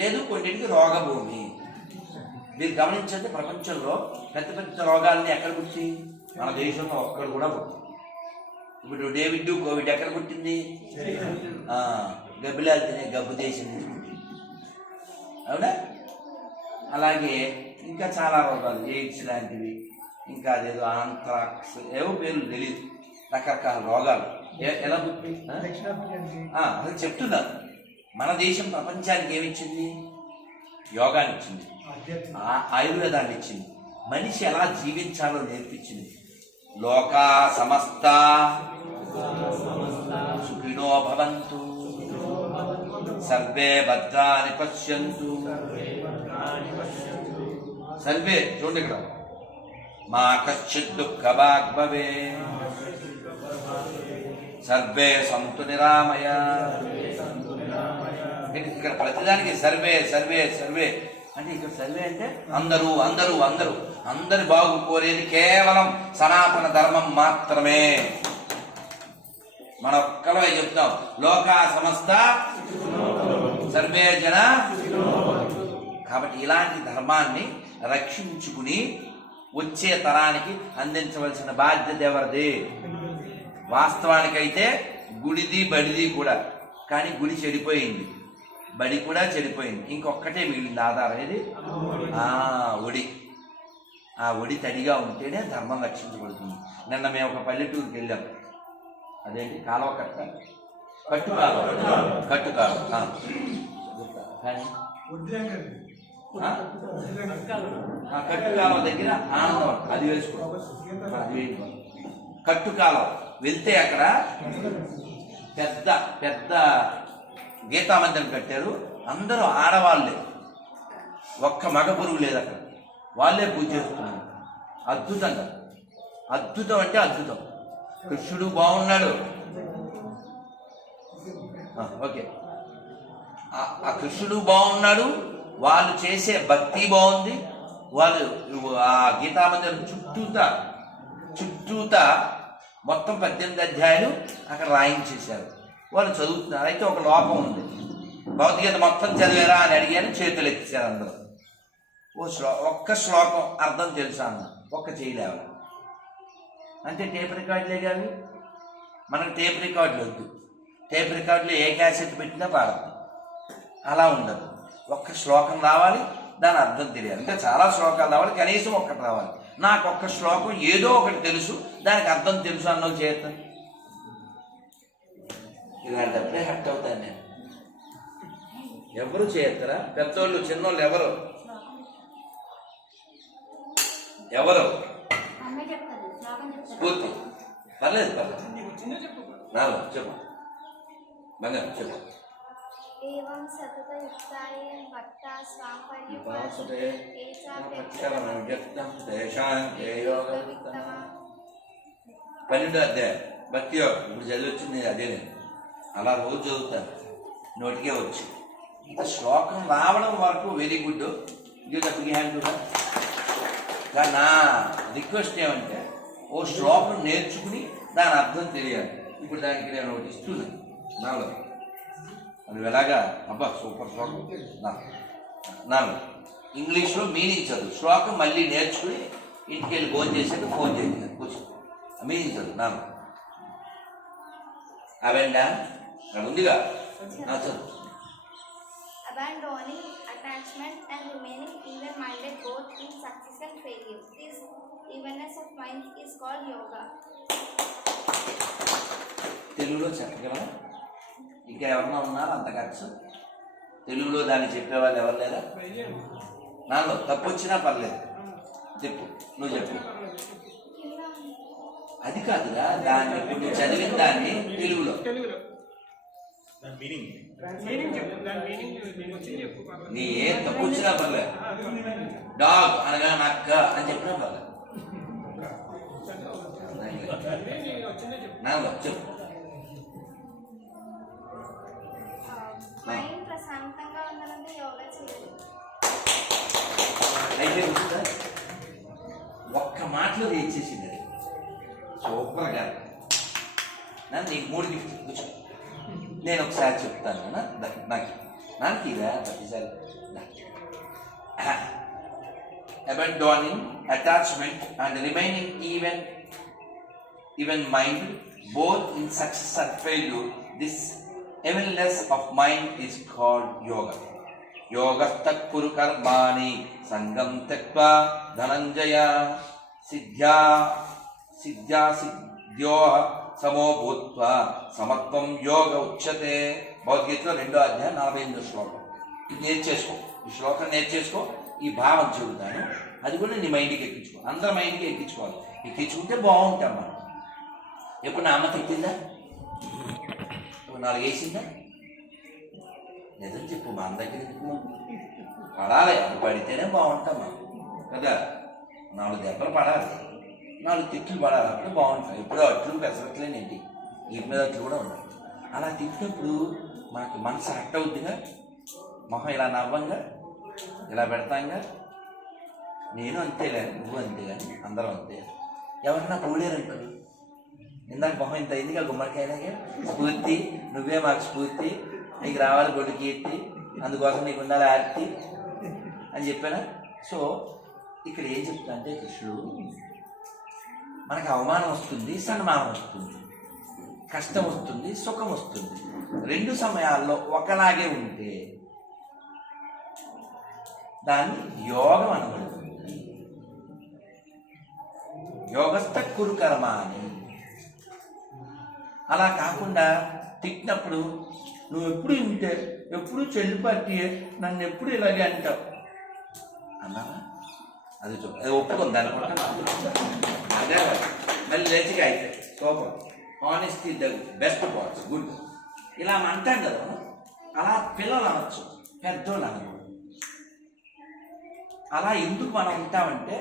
లేదు, కొన్నింటికి రోగభూమి. మీరు గమనించండి, ప్రపంచంలో పెద్ద పెద్ద రోగాలని ఎక్కడ పుట్టి? మన దేశంలో ఒక్కడు కూడా పుట్టి. ఇప్పుడు డేవిడ్ కోవిడ్ ఎక్కడ పుట్టింది? గబ్బిలాలు తినే గబ్బు దేశం నుంచి పుట్టింది, అవునా? అలాగే ఇంకా చాలా రోగాలు, ఎయిడ్స్ లాంటివి, ఇంకా అదేదో ఆంథ్రాక్స్, ఏవో పేర్లు తెలియదు, రకరకాల రోగాలు ఎలా పుట్టి. అది చెప్తున్నాను. మన దేశం ప్రపంచానికి ఏమిచ్చింది? యోగాన్ని ఇచ్చింది, ఆయుర్వేదాన్ని ఇచ్చింది, మనిషి ఎలా జీవించాలో నేర్పించింది. లోకా సమస్త సుఖినో భవంతు, సర్వే భద్రాని పశ్యంతు. సర్వే చూడండి ఇక్కడ, మా కశ్చిత్ దుఃఖ భాగ్ భవేత్. సర్వే సంతు నిరామయ. ఇక్కడ ప్రతిదానికి సర్వే సర్వే సర్వే అంటే ఇక్కడ సర్వే అంటే అందరూ అందరూ అందరూ అందరి బాగు కోరేది కేవలం సనాతన ధర్మం మాత్రమే. మన ఒక్కలే చెప్తాం లోకా సమస్త సర్వే జన. కాబట్టి ఇలాంటి ధర్మాన్ని రక్షించుకుని వచ్చే తరానికి అందించవలసిన బాధ్యత ఎవరిది? వాస్తవానికైతే గుడిది బడిది కూడా, కానీ గుడి చెడిపోయింది, బడి కూడా చెడిపోయింది, ఇంకొక్కటే మిగిలింది ఆధారం. ఏది? ఒడి. ఆ ఒడి తడిగా ఉంటేనే ధర్మం రక్షించబడుతుంది. నిన్న మేము ఒక పల్లెటూరుకి వెళ్ళాం. అదేంటి కాలువ కట్ట కట్టుకాలువ కట్టుకాలువ కానీ కట్టుకాలువ దగ్గర ఆనందం అది వేసుకో. కట్టుకాలువ వెళ్తే అక్కడ పెద్ద పెద్ద గీతా మందిరం కట్టారు. అందరూ ఆడవాళ్ళే, ఒక్క మగ పురుగు లేదు అక్కడ. వాళ్ళే పూజ చేస్తున్నారు. అద్భుతంగా, అద్భుతం అంటే అద్భుతం. కృష్ణుడు బాగున్నాడు. ఓకే, ఆ కృష్ణుడు బాగున్నాడు, వాళ్ళు చేసే భక్తి బాగుంది. వాళ్ళు ఆ గీతా మందిరం చుట్టూతా మొత్తం 18 అధ్యాయాలు అక్కడ రాయించేశారు. వాళ్ళు చదువుతున్నారు. అయితే ఒక లోపం ఉంది. భగవద్గీత మొత్తం చదివారా అని అడిగాను, చేతులు ఎత్తిశారు అందరూ. ఒక్క శ్లోకం అర్థం తెలుసా అన్న, ఒక్క చేయలేవు. అంటే టేప్ రికార్డులే కానీ మనకు టేప్ రికార్డులు వద్దు. టేప్ రికార్డులో ఏ క్యాసెట్ పెట్టినా పాడదు, అలా ఉండదు. ఒక్క శ్లోకం రావాలి, దాని అర్థం తెలియాలి. ఇంకా చాలా శ్లోకాలు రావాలి, కనీసం ఒక్కటి రావాలి. నాకు ఒక్క శ్లోకం ఏదో ఒకటి తెలుసు, దానికి అర్థం తెలుసు అన్నది చేస్తాను. ఇలాంటప్పుడే హట్ అవుతాను నేను. ఎవరు చేస్తారా? పెద్దోళ్ళు చిన్నోళ్ళు ఎవరు ఎవరు స్ఫూర్తి? పర్లేదు పర్లేదు, నాలో చెప్పు బంగారు చెప్పు. एवं सततयुक्ताय भक्ता स्वां पर्युपासते एषा పన్నెండో అధ్యాయం భక్తి యోగం. ఇప్పుడు చదివచ్చింది అదే. నేను అలా రోజు చదువుతాను, నోటికే వచ్చి. ఇంత శ్లోకం రావడం వరకు వెరీ గుడ్. కానీ నా రిక్వెస్ట్ ఏమంటే ఓ శ్లోకం నేర్చుకుని దాని అర్థం తెలియాలి. ఇప్పుడు దానికి నేను ఒకటి ఇస్తున్నాను నాలో. అది ఎలాగా? అబ్బా సూపర్ శ్లోకం నాలో. ఇంగ్లీష్లో మీనింగ్ చదువు, శ్లోకం మళ్ళీ నేర్చుకుని ఇంటికి వెళ్ళి ఫోన్ చేసాక ఫోన్ చేయండి, కూర్చో మీనింగ్ చదువు నాలో. అవేండా అక్కడ ఉందిగా, చదువు. Abandoning attachment and remaining even-minded both in success and failure. This evenness of mind is called yoga. తెలుగులో చెప్పగలరా? ఇంకా ఎవరన్నా ఉన్నారా అంత ఖర్చు? తెలుగులో దాన్ని చెప్పేవాళ్ళు ఎవరు లేరా? నాలో తప్పు వచ్చినా పర్లేదు, చెప్పు, నువ్వు చెప్పు. అది కాదురా, దాన్ని ఇప్పుడు చదివిన దాన్ని తెలుగులో నీ ఏ తప్పు వచ్చినా పర్లేదు. డాగ్ అనగా నక్క అని చెప్పినా పర్లేదు. నాలో చెప్పు. మైండ్ ప్రశాంతంగా ఉండాలంటే యోగా చేయాలి. అయితే ఒక్క మాటలో తెచ్చేసింది అది సూపర్గా. నన్ను నీకు 3 గిఫ్ట్ కూర్చో. నేను ఒకసారి చెప్తాను నాకు ఇదా ప్రతిసారి. Abandoning attachment and remaining even mind both in success and failure, this evenness of mind is called yoga. Yogastat kuru karmani sangam tyakva dhananjaya siddhyo సమో భూత్వా సమత్వం యోగ ఉచ్యతే. భగవద్గీతలో 2వ అధ్యాయం 48వ శ్లోకం. ఇది నేర్చేసుకో, ఈ శ్లోకం నేర్చేసుకో. ఈ భావం చెబుతాను, అది కూడా నీ మైండ్కి ఎక్కించుకో. అందరి మైండ్కి ఎక్కించుకోవాలి. ఎక్కించుకుంటే బాగుంటాం మనం. ఎప్పుడు నా అమ్మ తిట్టిందా? ఇప్పుడు 4 వేసిందా? నిజం చెప్పు, మా అన్న దగ్గర పడాలి. అది పడితేనే బాగుంటాం మనం కదా. 4 దెబ్బలు పడాలి, 4 తిట్లు పడాలి, అప్పుడు బాగుంటాయి. ఎప్పుడో అట్లు పెసరట్లేనేంటి వీటి మీద అట్లు కూడా ఉన్నాయి. అలా తిట్టినప్పుడు మనకు మనసు హట్ అవుద్దిగా, మొహం ఇలా నవ్వంగా, ఇలా పెడతాంగా. నేను అంతేలే, నువ్వు అంతే, కానీ అందరం అంతే. ఎవరన్నా పొగిడారనుకో, ఇందాక మొహం ఇంత అయిందిగా గుమ్మడికాయలాగే, స్ఫూర్తి, నువ్వే మాకు స్ఫూర్తి, నీకు రావాలి గొడ్డు కీర్తి, అందుకోసం నీకు ఉండాలి ఆర్తి అని చెప్పానా. సో ఇక్కడ ఏం చెప్తా అంటే కృష్ణుడు, మనకు అవమానం వస్తుంది, సన్మానం వస్తుంది, కష్టం వస్తుంది, సుఖం వస్తుంది. రెండు సమయాల్లో ఒకలాగే ఉంటే దాన్ని యోగం అనబడుతుంది. యోగస్థ కురు కర్మ అని. అలా కాకుండా తిట్టినప్పుడు నువ్వు ఎప్పుడు ఇంటే, ఎప్పుడు చెల్లి పట్టి నన్ను ఎప్పుడు ఇలాగే అంటావు అన్నావా, అది అది ఒప్పుకుంది అనుకుంటా. అదే మళ్ళీ లేచిగా అయితే super, honesty the best parts, good, ఇలా అంటాం కదా మనం. అలా పిల్లలు అనొచ్చు, పెద్దోళ్ళు అనకూడదు. అలా ఎందుకు మనం ఉంటామంటే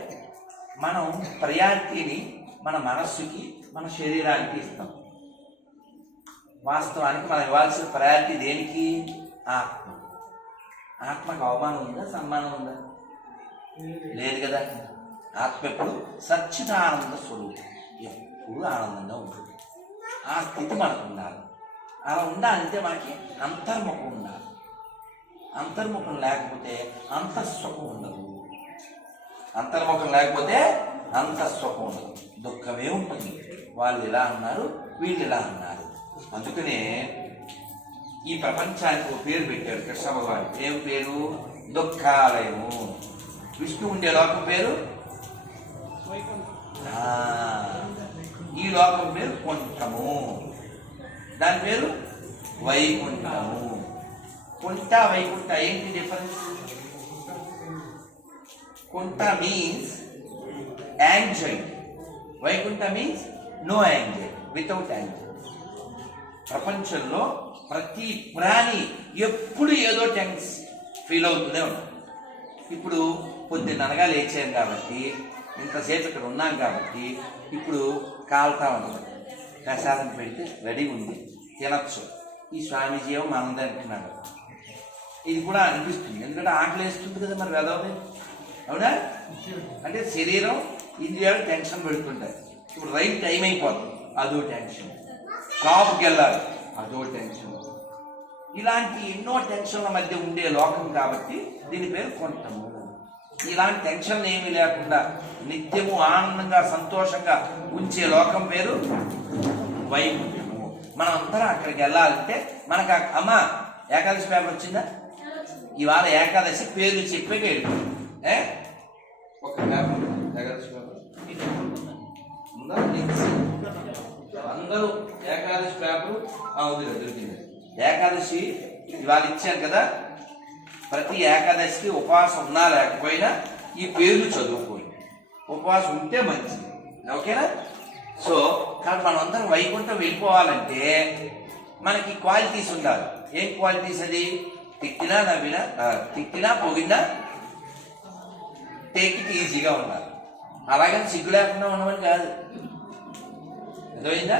మనం ప్రయారిటీని మన మనస్సుకి, మన శరీరానికి ఇస్తాం. వాస్తవానికి మనం ఇవ్వాల్సిన ప్రయారిటీ దేనికి? ఆత్మ. ఆత్మకు అవమానం ఉందా, సన్మానం ఉందా? లేదు కదా. ఆత్మ ఎప్పుడు సచ్చిదానంద స్వరూపం, ఎప్పుడు ఆనందంగా ఉంటుంది. ఆ స్థితి మనకు ఉండాలి. అలా ఉండాలంటే మనకి అంతర్ముఖం ఉండాలి. అంతర్ముఖం లేకపోతే అంతఃసుఖం ఉండదు. అంతర్ముఖం లేకపోతే అంతఃసుఖం ఉండదు, దుఃఖమే ఉంటుంది. వాళ్ళు ఇలా అన్నారు, వీళ్ళు ఇలా అన్నారు. అందుకనే ఈ ప్రపంచానికి ఒక పేరు పెట్టాడు కృష్ణ భగవాన్. ఏం పేరు? దుఃఖాలయము. విష్ణు ఉండే లోకం పేరు, ఈ లోకం పేరు కుంఠము, దాని పేరు వైకుంఠము. కుంఠ వైకుంఠ ఏంటి డిఫరెన్స్? కుంఠ means anxiety, Vaikuntha means no anxiety, without anxiety. ప్రపంచంలో ప్రతి ప్రాణి ఎప్పుడు ఏదో టెన్స్ ఫీల్ అవుతూనే ఉన్నాం. ఇప్పుడు పొద్దున్ననగా లేచాం కాబట్టి, ఇంతసేపు ఇక్కడ ఉన్నాం కాబట్టి ఇప్పుడు కాలుతా ఉన్నాం. ప్రసాదం పెడితే రెడీ ఉంది, తినచ్చు. ఈ స్వామీజీ ఏమో మనం తింటున్నాడు. ఇది కూడా అనిపిస్తుంది, ఎందుకంటే ఆకలి వేస్తుంది కదా మరి వెదవది, అవునా? అంటే శరీరం, ఇంద్రియాలు టెన్షన్ పెడుతుంటాయి. ఇప్పుడు రైట్ టైం అయిపోతుంది, అదో టెన్షన్. షాప్కి వెళ్ళాలి, అదో టెన్షన్. ఇలాంటి ఎన్నో టెన్షన్ల మధ్య ఉండే లోకం కాబట్టి దీని పేరు కుంఠము. ఇలాంటి టెన్షన్ ఏమీ లేకుండా నిత్యము ఆనందంగా సంతోషంగా ఉంచే లోకం పేరు వైకుంఠము. మనం అందరం అక్కడికి వెళ్ళాలంటే మనకు అమ్మ ఏకాదశి పేపర్ వచ్చిందా? ఇవాళ ఏకాదశి పేర్లు చెప్పాక వెళ్ళిపోయింది. ఒక పేపర్ ఏకాదశి పేపర్ ఉందా? అందరూ ఏకాదశి పేపరు దొరికింది. ఏకాదశి ఇవాళ ఇచ్చారు కదా. ప్రతి ఏకాదశికి ఉపవాసం ఉన్నా లేకపోయినా ఈ పేర్లు చదువుకోండి. ఉపవాసం ఉంటే మంచిది, ఓకేనా? సో కాబట్టి మనం అందరం వైకుంఠం వెళ్ళిపోవాలంటే మనకి క్వాలిటీస్ ఉండాలి. ఏం క్వాలిటీస్ అది? తిట్టినా నవ్వినా, తిట్టినా పొగినా టేక్ ఇట్ ఈజీగా ఉండాలి. అలాగని సిగ్గు లేకుండా ఉండమని కాదు, అర్థమైందా?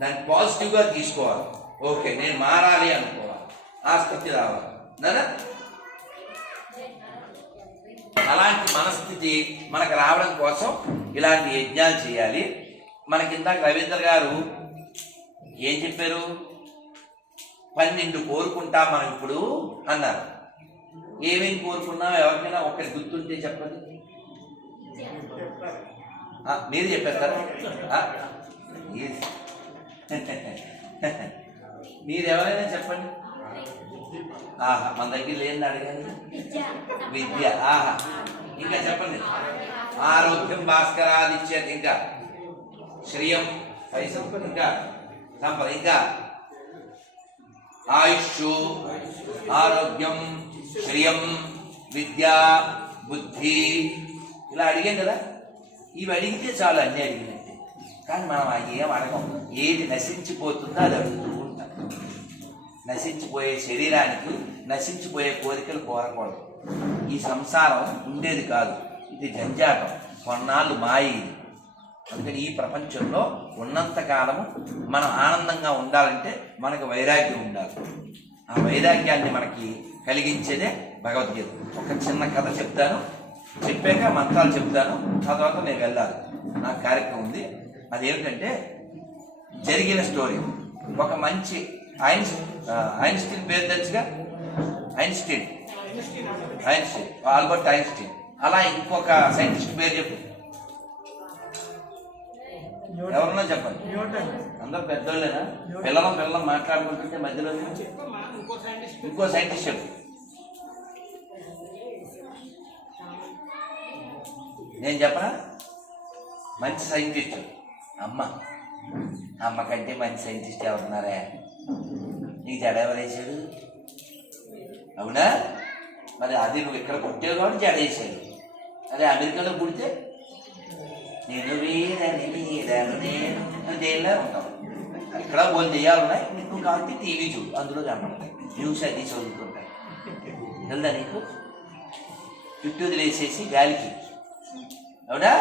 దాన్ని పాజిటివ్గా తీసుకోవాలి. ఓకే, నేను మారాలి అనుకోవాలి, ఆ స్థితి రావాలి. అలాంటి మనస్థితి మనకు రావడం కోసం ఇలాంటి యజ్ఞాలు చేయాలి. మనకి ఇందాక రవీంద్ర గారు ఏం చెప్పారు? 12 కోరుకుంటాం మనం ఇప్పుడు అన్నారు. ఏమేమి కోరుకున్నాం? ఎవరికైనా ఒకటి గుర్తుంటే చెప్పండి. మీరు చెప్పేస్తారా? మీరు ఎవరైనా చెప్పండి. ఆహా, మన దగ్గర లేని అడగండి. విద్య. ఆహా, ఇంకా చెప్పండి. ఆరోగ్యం భాస్కరాదిత్య, ఇంకా శ్రియం, ఇంకా సంపద, ఇంకా ఆయుష్, ఆరోగ్యం, శ్రియం, విద్య, బుద్ధి, ఇలా అడిగాం కదా. ఇవి అడిగితే చాలు, అన్నీ అడిగినట్టే. కానీ మనం ఏం అడగం. ఏది నశించిపోతుందో అది అడుగుతూ ఉంటాం. నశించిపోయే శరీరానికి నశించిపోయే కోరికలు కోరకూడదు. ఈ సంసారం ఉండేది కాదు, ఇది జంజాటం, కొన్నాళ్ళు మాయ. ఇది అందుకని ఈ ప్రపంచంలో ఉన్నంతకాలము మనం ఆనందంగా ఉండాలంటే మనకు వైరాగ్యం ఉండాలి. ఆ వైరాగ్యాన్ని మనకి కలిగించేదే భగవద్గీత. ఒక చిన్న కథ చెప్తాను, చెప్పాక మంత్రాలు చెప్తాను, ఆ తర్వాత నేను వెళ్ళాలి, నాకు కార్యక్రమం ఉంది. అదేమిటంటే జరిగిన స్టోరీ. ఒక మంచి ఐన్స్టీన్ పేరు తెలుసుగా, ఐన్స్టీన్ ఆల్బర్ట్ ఐన్స్టీన్. అలా ఇంకొక సైంటిస్ట్ పేరు చెప్పు, ఎవరన్నా చెప్పండి. అందరు పెద్దోళ్ళేనా? పిల్లలం మాట్లాడుకుంటుంటే మధ్యలో ఇంకో సైంటిస్ట్ చెప్పు. నేను చెప్పనా? మంచి సైంటిస్ట్ అమ్మ కంటే మంచి సైంటిస్ట్ ఎవరున్నారా? నీకు జడ ఎవరేసాడు? అవునా? మరి అది నువ్వు ఇక్కడ పుట్టావు కాబట్టి జడ వేసాడు. అదే అమెరికాలో పుడితే నేను దేనిలో ఉంటావు. ఇక్కడ బోల్ చేయాలన్నాయి, నీకు కాబట్టి టీవీ చూడు, అందులో కనపడతాయి, న్యూస్ అది చదువుతుంటాయి. తెలుదా నీకు? జుట్టు వదిలేసేసి గాలికి, అవునా?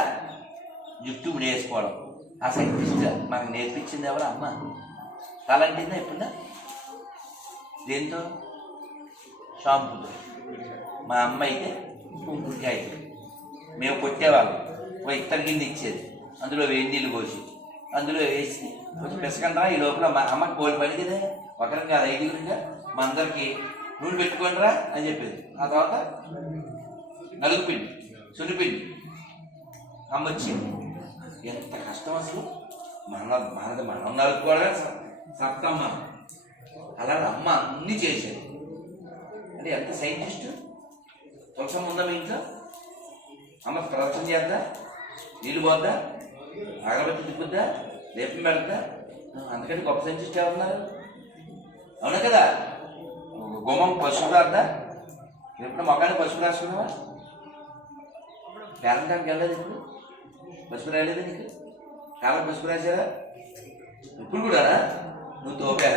జుట్టు వేసుకోవడం. ఆ సైంటిస్ట్ మనకు నేర్పించింది ఎవరు? అమ్మ. తలంటిందా ఎప్పుడా? దేంతో? షాంపుతో. మా అమ్మ అయితే కుంకుడికాయ మేము కొట్టేవాళ్ళం, ఒక ఇత్తడి గిన్నె ఇచ్చేది, అందులో వేడి నీళ్ళు పోసి అందులో వేసి కొంచెం పిసకండ్రా, ఈ లోపల మా అమ్మకి కోడి పడి కదా, ఒకరికి కాదు 5గురిగా మా అందరికి నూనె పెట్టుకోండిరా అని చెప్పేది. ఆ తర్వాత నలుగు పిండి, సున్నిపిండి అమ్మ వచ్చింది. ఎంత కష్టం అసలు! మనం నలుపుకోవడమే సత్తమ్మ. అలాగే అమ్మ అన్నీ చేసేది. అంటే ఎంత సైంటిస్ట్. తులసం ఉందా మీ ఇంట్లో? అమ్మ ప్రదర్శన చేద్దా, నీళ్ళు పోద్దా, అగరబత్తి తిప్పుద్దా, దీపం పెడద్దా? అందుకని గొప్ప సైంటిస్ట్ ఎవరున్నారు? అవునా కదా? గుమ్మం పసుపు రాద్దా? ఎప్పుడు మొగాన్ని పసుపు రాసుకున్నావా? పేరంటానికి వెళ్ళలేదు, ఇప్పుడు పసుపు రాయలేదు నీకు? కాలం పసుపు రాశారా ఇప్పుడు కూడా? నువ్వు తోపా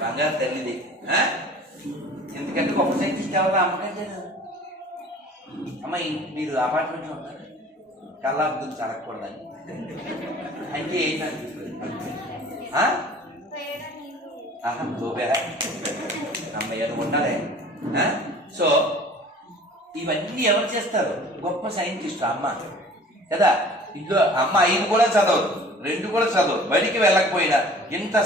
బంగారు తల్లిది. ఎందుకంటే గొప్ప సైంటిస్ట్ ఎవరు? అమ్మకంటే. అమ్మ మీరు అపార్ట్మెంట్లో ఉంటారు, కల్లాబుద్ధులు చడకూడదని అంటే ఏంటంటే తోపా అమ్మాయి అది ఉండాలి. సో ఇవన్నీ ఎవరు చేస్తారు? గొప్ప సైంటిస్ట్ అమ్మ కదా. ఇంట్లో అమ్మ 5 కూడా చదవదు, 2 కూడా చదవదు, బడికి వెళ్ళకపోయినా ఇంత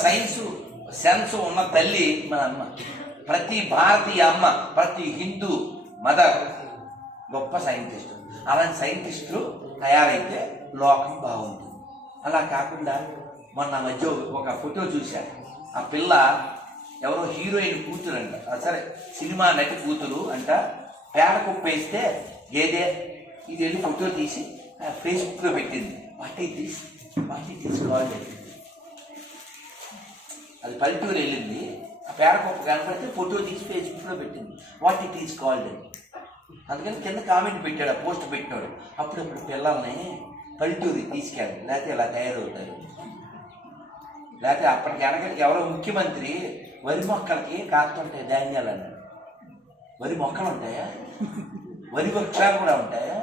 సెన్స్ ఉన్న తల్లి మన అమ్మ. ప్రతి భారతీయ అమ్మ, ప్రతి హిందూ మదర్ గొప్ప సైంటిస్టు. అలాంటి సైంటిస్టులు తయారైతే లోకం బాగుంటుంది. అలా కాకుండా మొన్న మధ్య ఒక ఫోటో చూశాను. ఆ పిల్ల ఎవరో హీరోయిన్ కూతురు అంట, సరే సినిమా నటి కూతురు అంట, పేడ కుప్ప వేస్తే గేదే ఇది వెళ్ళి ఫోటో తీసి ఫేస్బుక్లో పెట్టింది. What is called? అది పల్లెటూరు వెళ్ళింది, ఆ పేడ కుప్ప కనపడితే ఫోటో తీసి ఫేస్బుక్లో పెట్టింది. వాట్ ఇట్ ఈస్ కాల్డ్ అని. అందుకని కింద కామెంట్ పెట్టాడు, ఆ పోస్ట్ పెట్టినాడు. అప్పుడప్పుడు పిల్లల్ని పల్లెటూరు తీసుకెళ్ళి, లేకపోతే ఇలా తయారవుతారు. లేకపోతే అప్పటికి వెనకటికి ఎవరో ముఖ్యమంత్రి వరి మొక్కలకి కాస్తుంటాయి ధాన్యాలు అన్నాడు. వరి మొక్కలు ఉంటాయా? వరి వృక్షాలు కూడా ఉంటాయా?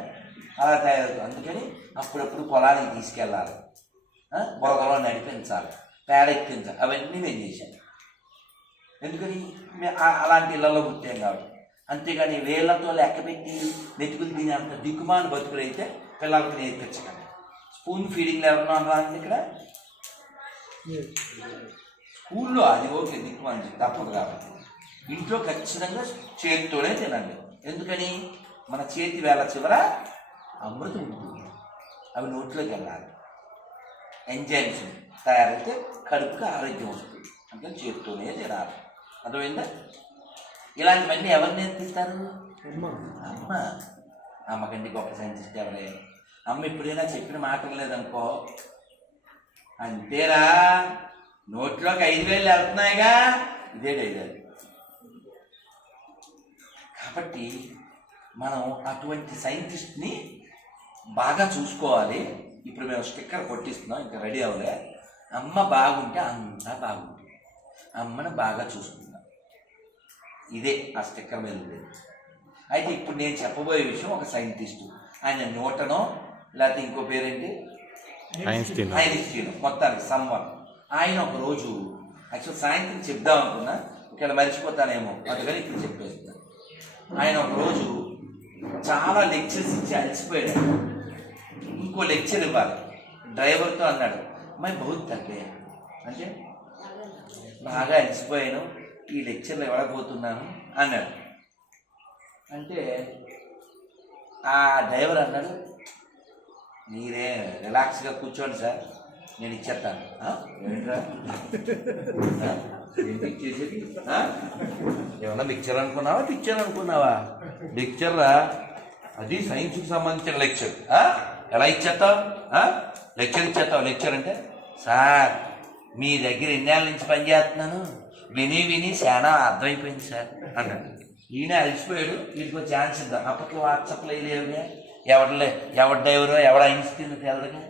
అలా తయారవుతాయి. అందుకని అప్పుడప్పుడు పొలానికి తీసుకెళ్ళాలి, బురదలో నడిపించాలి, పేడ ఎక్కించాలి. అవన్నీ మేము చేశాం. ఎందుకని అలాంటి ఇళ్లలో పుట్టాం కాబట్టి. అంతేగాని వేళ్లతో లెక్కపెట్టి వెతుకులు తినేంత దిక్కుమాన బతుకులు అయితే పిల్లలకు నేర్పించకండి. స్పూన్ ఫీడింగ్లు ఎవరన్నా అన్నారండి ఇక్కడ? స్కూల్లో అది ఓకే, దిక్కుమాని తప్పదు కాబట్టి. ఇంట్లో ఖచ్చితంగా చేతితోనే తినండి. ఎందుకని? మన చేతి వేళ చివర అమృతం ఉంటుంది, అవి నోట్లోకి వెళ్ళాలి. ఎంజైమ్స్ తయారైతే కడుపుకి ఆరోగ్యం వస్తుంది. అందుకని చేతితోనే తినాలి. అర్థమైందా? ఇలాంటివన్నీ ఎవరు నేర్పిస్తారు? అమ్మ. అమ్మకంటే గొప్ప సైంటిస్ట్ ఎవరే? అమ్మ ఎప్పుడైనా చెప్పిన మాటలు లేదనుకో, అంతేరా, నోట్లోకి 5,000 వెళ్తున్నాయిగా, ఇదే డైలాగ్. కాబట్టి మనం అటువంటి సైంటిస్ట్ని బాగా చూసుకోవాలి. ఇప్పుడు మేము స్టిక్కర్ కొట్టిస్తున్నాం, ఇంకా రెడీ అవ్వలే. అమ్మ బాగుంటే అంతా బాగుంటుంది. అమ్మను బాగా చూసుకుందాం, ఇదే ఆ స్టిక్కర్ మీద ఉండేది. అయితే ఇప్పుడు నేను చెప్పబోయే విషయం ఒక సైంటిస్టు. ఆయన నోటనో లేకపోతే ఇంకో పేరేంటి, ఐన్స్టీన్, మొత్తానికి సమ్వన్. ఆయన ఒక రోజు యాక్చువల్ సాయంత్రం చెప్దాం అనుకున్నా, ఇక్కడ మర్చిపోతానేమో అందుకని ఇక్కడ చెప్పేస్తాను. ఆయన ఒక రోజు చాలా లెక్చర్స్ ఇచ్చి అలసిపోయాడు. ఇంకో లెక్చర్ ఇవ్వాలి. డ్రైవర్తో అన్నాడు, మై బహుత్ తగ్గే అంటే బాగా అలసిపోయాను, ఈ లెక్చర్లు ఇవ్వకపోతున్నాను అన్నాడు. అంటే ఆ డ్రైవర్ అన్నాడు, మీరే రిలాక్స్గా కూర్చోండి సార్, నేను ఇచ్చేస్తాను. ఏంట్రా ఏంటి ఇచ్చేసేది? ఏమన్నా లెక్చర్ అనుకున్నావా పిక్చర్ అనుకున్నావా? లెక్చర్రా, అది సైన్స్కి సంబంధించిన లెక్చర్. ఎలా ఇచ్చేస్తావు? లెక్చర్ ఇచ్చేస్తావు. లెక్చర్ అంటే సార్ మీ దగ్గర ఎన్నేళ్ళ నుంచి పనిచేస్తున్నాను, విని విని చాలా అర్థమైపోయింది సార్ అన్నాడు. ఈయన అలసిపోయాడు, వీటికి ఛాన్స్ ఇద్దాం. అప్పట్లో వాట్సాప్లో లేవుగా, ఎవరి డ్రైవరో ఎవడ ఐన్స్టీన్ తెలదుగా.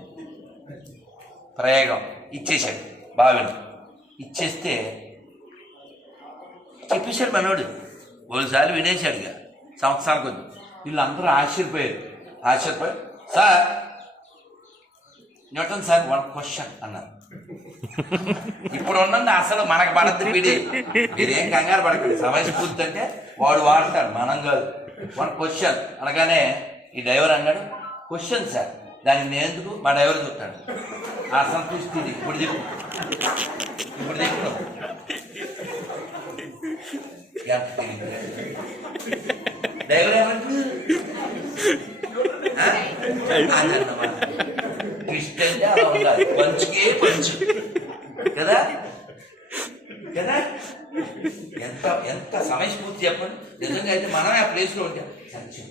ప్రయోగం ఇచ్చేశాడు. బావిను ఇచ్చేస్తే చెప్పేశాడు మనోడు. ఒకసారి వినేశాడుగా, సంవత్సరానికి వద్దు. వీళ్ళందరూ ఆశ్చర్యపోయారు. సార్ న్యూటన్ సార్ 1 క్వశ్చన్ అన్నారు. ఇప్పుడు ఉన్నది అసలు మనకు పడద్దు. మీరేం కంగారు పడకండి, సమయస్ఫూర్తి అంటే వాడు వాడతాడు, మనం కాదు. 1 క్వశ్చన్ అనగానే ఈ డ్రైవర్ అన్నాడు, క్వశ్చన్ సార్, దానికి నేను ఎందుకు? మా డ్రైవర్ చెప్తాడు. అసంతృష్టి ఇప్పుడు చెప్పు డ్రైవర్ ఏమంటాడు? ట్విస్ట్ అంటే అలా ఉండాలి, పంచుకే పంచు కదా. ఎంత ఎంత సమయస్ఫూర్తి చెప్పండి. నిజంగా అయితే మనమే ఆ ప్లేస్లో ఉంటాం. సత్యం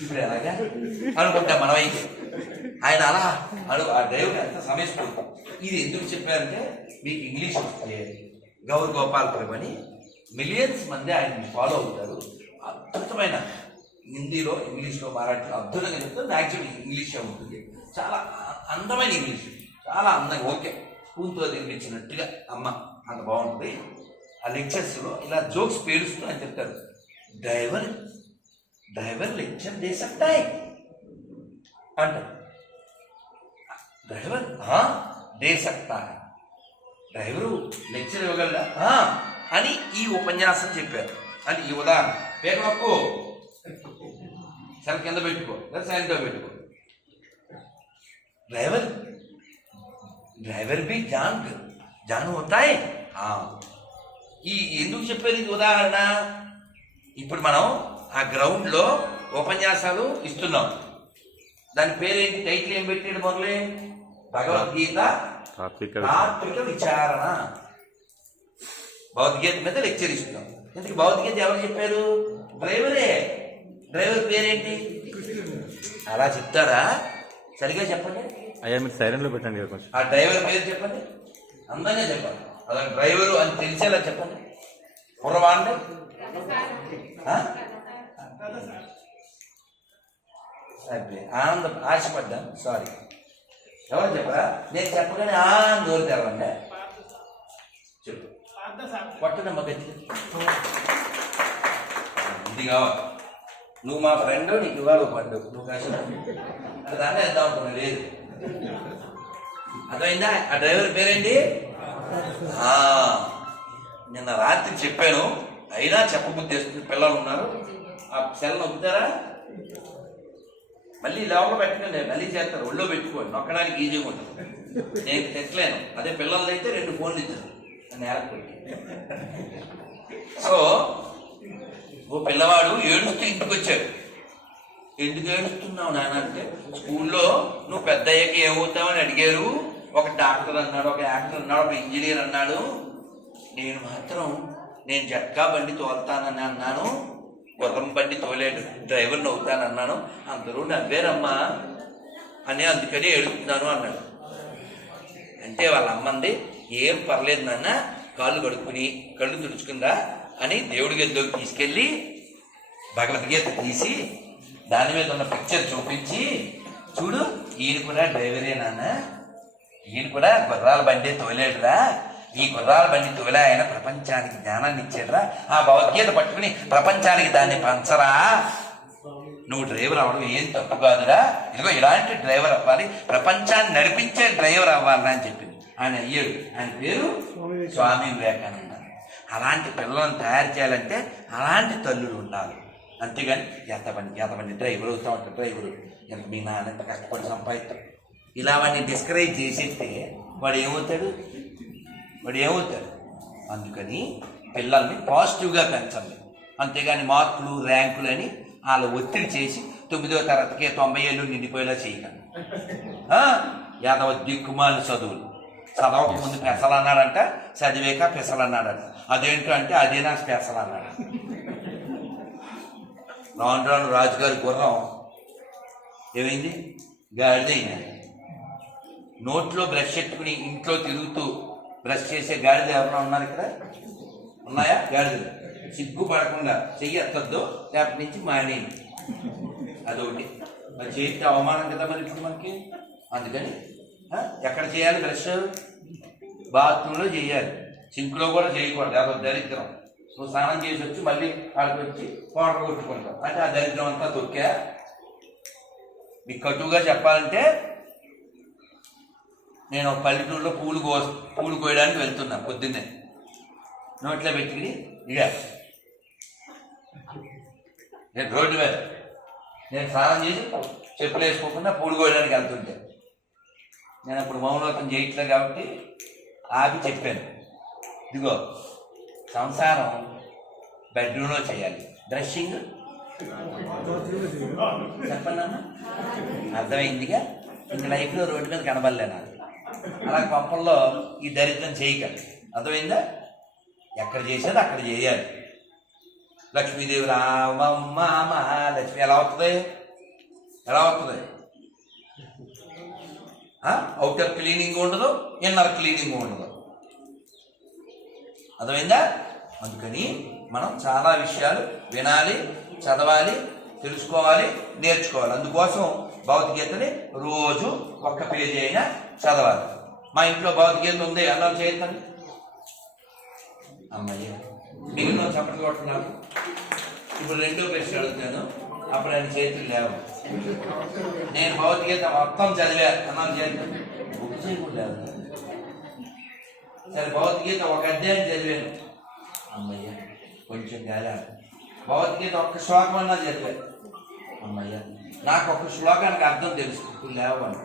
ఇప్పుడు ఎలాగా అనుకుంటాం మనమైతే. ఆయన అలా ఆ డ్రైవర్ ఎంత సమయస్ఫూర్తి. ఇది ఎందుకు చెప్పారంటే, మీకు ఇంగ్లీష్ వస్తే గౌర్ గోపాల్పురం అని మిలియన్స్ మంది ఆయన్ని ఫాలో అవుతారు. అద్భుతమైన హిందీలో, ఇంగ్లీష్లో, మరాఠీలో అద్భుతంగా చెప్తారు. మ్యాక్సిమం ఇంగ్లీషే ఉంటుంది. చాలా అందమైన ఇంగ్లీష్, చాలా అందంగా, ఓకే స్కూల్తో తినిపించినట్టుగా అమ్మ అంత బాగుంటుంది. ఆ లెక్చర్స్లో ఇలా జోక్స్ పేరుస్తూ అని చెప్తారు. డ్రైవర్ లెక్చర్ దే సక్తా హై అంటారు. డ్రైవర్ దే సక్తా హై, డ్రైవరు లెక్చర్ ఇవ్వగలరా అని ఈ ఉపన్యాసం చెప్పారు. అని ఈ ఉదాహరణ. పేరు నొక్కు, సెల్ కింద పెట్టుకో, సైన్తో పెట్టుకో. డ్రైవర్ బి జాన్ అవుతాయి. ఈ ఎందుకు చెప్పారు ఇది ఉదాహరణ? ఇప్పుడు మనం ఆ గ్రౌండ్లో ఉపన్యాసాలు ఇస్తున్నాం. దాని పేరేంటి? టైటిల్ ఏం పెట్టాడు మొదలే? భగవద్గీత తాత్విక విచారణ. భగవద్గీత మీద లెక్చర్ ఇస్తున్నాం. ఎందుకు భగవద్గీత ఎవరు చెప్పారు? డ్రైవరే. డ్రైవర్ పేరేంటి? అలా చెప్తారా? సరిగా చెప్పండి. అయ్యా మీరు సైలెంట్లో పెట్టండి. ఆ డ్రైవర్ పేరు చెప్పండి, అందంగా చెప్పండి. అలా డ్రైవరు అని తెలిసేలా చెప్పండి. కుర్రవాండి ఆనందం ఆశపడ్డాను. సారీ, ఎవరు చెప్పరా? నేను చెప్పగానే నోరు తెరవండి. చెప్పు, కొట్టదమ్మ గట్టి. ఇది కావాలి. నువ్వు మా ఫ్రెండ్, నీకు ఇవాళ పండు. నువ్వు కష్టం దాన్ని వేద్దాం అనుకున్నా, లేదు. అర్థమైందా? ఆ డ్రైవర్ పేరేంటి? నిన్న రాత్రి చెప్పాను, అయినా చెప్పబుద్ధి చేస్తుంది. పిల్లలు ఉన్నారు, ఆ సెల్ నొక్కుతారా? మళ్ళీ లోపల పెట్టకండి, మళ్ళీ చేస్తారు. ఒళ్ళో పెట్టుకోండి, నొక్కడానికి ఈజీగా ఉంటుంది. నేను తెచ్చలేను. అదే పిల్లలదైతే 2 ఫోన్లు ఇచ్చాను నేలకు. సో ఓ పిల్లవాడు ఏడుస్తూ ఇంటికి వచ్చాడు. ఎందుకు ఏడుస్తున్నావు నాన్న అంటే, స్కూల్లో నువ్వు పెద్ద అయ్యాక ఏమవుతావని అడిగారు. ఒక డాక్టర్ అన్నాడు, ఒక యాక్టర్ అన్నాడు, ఒక ఇంజనీర్ అన్నాడు. నేను మాత్రం నేను జట్కా బండి తోలుతానని అన్నాను, గుర్రం బండి తోలేడు డ్రైవర్ని అవుతానన్నాను. అందరూ నవ్వారమ్మా అని అందుకని ఏడుస్తున్నాను అన్నాడు. అంటే వాళ్ళ అమ్మంది, ఏం పర్లేదు నాన్న, కాళ్ళు కడుక్కుని కళ్ళు తుడుచుకుందా అని దేవుడి గదిలోకి తీసుకెళ్ళి భగవద్గీత తీసి దాని మీద ఉన్న పిక్చర్ చూపించి, చూడు ఈయన కూడా డ్రైవరే నాన్న, ఈయన కూడా గుర్రాల బండి తోలేడురా, ఈ గుర్రాల బండి తోలే ఆయన ప్రపంచానికి జ్ఞానాన్ని ఇచ్చాడురా, ఆ భగవద్గీత పట్టుకుని ప్రపంచానికి దాన్ని పంచరా నువ్వు డ్రైవర్ అవ్వడం ఏం తప్పు కాదురా, ఇదిగో ఇలాంటి డ్రైవర్ అవ్వాలి, ప్రపంచాన్ని నడిపించే డ్రైవర్ అవ్వాలని అని చెప్పింది. ఆయన అయ్యాడు. ఆయన పేరు స్వామి వివేకానంద. అలాంటి పిల్లలను తయారు చేయాలంటే అలాంటి తల్లులు ఉండాలి. అంతేగాని ఎంతమంది డ్రైవర్ అవుతా ఉంటారు. డ్రైవరు ఎంత మీ నాన్న ఎంత కష్టపడి సంపాదిస్తాడు. ఇలా వాడిని డిస్కరేజ్ చేసేస్తే వాడు ఏమవుతాడు? అందుకని పిల్లల్ని పాజిటివ్గా పెంచండి. అంతేగాని మార్కులు ర్యాంకులు అని వాళ్ళ ఒత్తిడి చేసి 9వ తరగతికే 90 ఏళ్ళు నిండిపోయేలా చేయకండి. యాదవ దిక్కుమాలి చదవక ముందు పెసలు అన్నాడంట, చదివాక పెసలు అన్నాడంట. అదేంటో అంటే అదే నా స్పెషల్ అన్నాడు. రాను రాజుగారి గుర్రం ఏమైంది? గాడిదైంది. నోట్లో బ్రష్ పెట్టుకుని ఇంట్లో తిరుగుతూ బ్రష్ చేసే గాడిద ఎవరైనా ఉన్నారు ఇక్కడ? ఉన్నాయా? గాడిదలు సిగ్గుపడకుండా చెయ్యి ఎత్తద్దు, రేపటి నుంచి మానేయండి. అదొకటి. మరి చేస్తే అవమానం కదా మరి ఇప్పుడు మనకి. అందుకని ఎక్కడ చేయాలి బ్రష్? బాత్రూంలో చేయాలి, సింక్లో కూడా చేయకూడదు. అదొక దరిద్రం. నువ్వు స్నానం చేసి వచ్చి మళ్ళీ కాళ్ళకి వచ్చి పౌడర్ కొట్టుకుంటావు అంటే ఆ దరిద్రం అంతా తొక్కా. మీకు కటువుగా చెప్పాలంటే నేను పల్లెటూరులో పూలు కోయడానికి వెళ్తున్నా. పొద్దున్నే నోట్లో పెట్టుకుని ఇక నేను రోడ్డు మీద నేను స్నానం చేసి చెప్పులు వేసుకోకుండా పూలు కోయడానికి వెళ్తుంటే నేను అప్పుడు మౌనోతం చేయట్లేదు కాబట్టి ఆపి చెప్పాను, ఇదిగో సంసారం బెడ్రూమ్లో చేయాలి, డ్రెస్సింగ్ చెప్పండి అమ్మా. అర్థమైందిగా. ఇంక లైఫ్లో రోడ్డు మీద కనబడలే నాకు. అలా పంపల్లో ఈ దరిద్రం చేయకండి. అర్థమైందా? ఎక్కడ చేసేది అక్కడ చేయాలి. లక్ష్మీదేవి రామమ్మ లక్ష్మి ఎలా అవుతుంది? అవుటర్ క్లీనింగ్ ఉండదు, ఇన్నర్ క్లీనింగ్ ఉండదు. అర్థమైందా? అందుకని మనం చాలా విషయాలు వినాలి, చదవాలి, తెలుసుకోవాలి, నేర్చుకోవాలి. అందుకోసం భగవద్గీతని రోజు ఒక్క పేజీ అయినా చదవాలి. మా ఇంట్లో భగవద్గీత ఉంది అన్నారు చేయండి. అమ్మయ్య మిగిలిన చప్పట్లు కొట్టున్నాను. ఇప్పుడు 2వ ప్రశ్న అడుగుతాను, అప్పుడు ఆయన చేతులు లేవు. నేను భగవద్గీత మొత్తం చదివా అన్నాను చేయండి. బుక్ చేయకూడదు. సరే భగవద్గీత ఒక అధ్యాయం చదివాను. అమ్మయ్య కొంచెం గాలి. భగవద్గీత ఒక్క శ్లోకం అన్నా చదివా. అమ్మయ్య నాకు ఒక్క శ్లోకానికి అర్థం తెలుసు. ఇప్పుడు లేవను.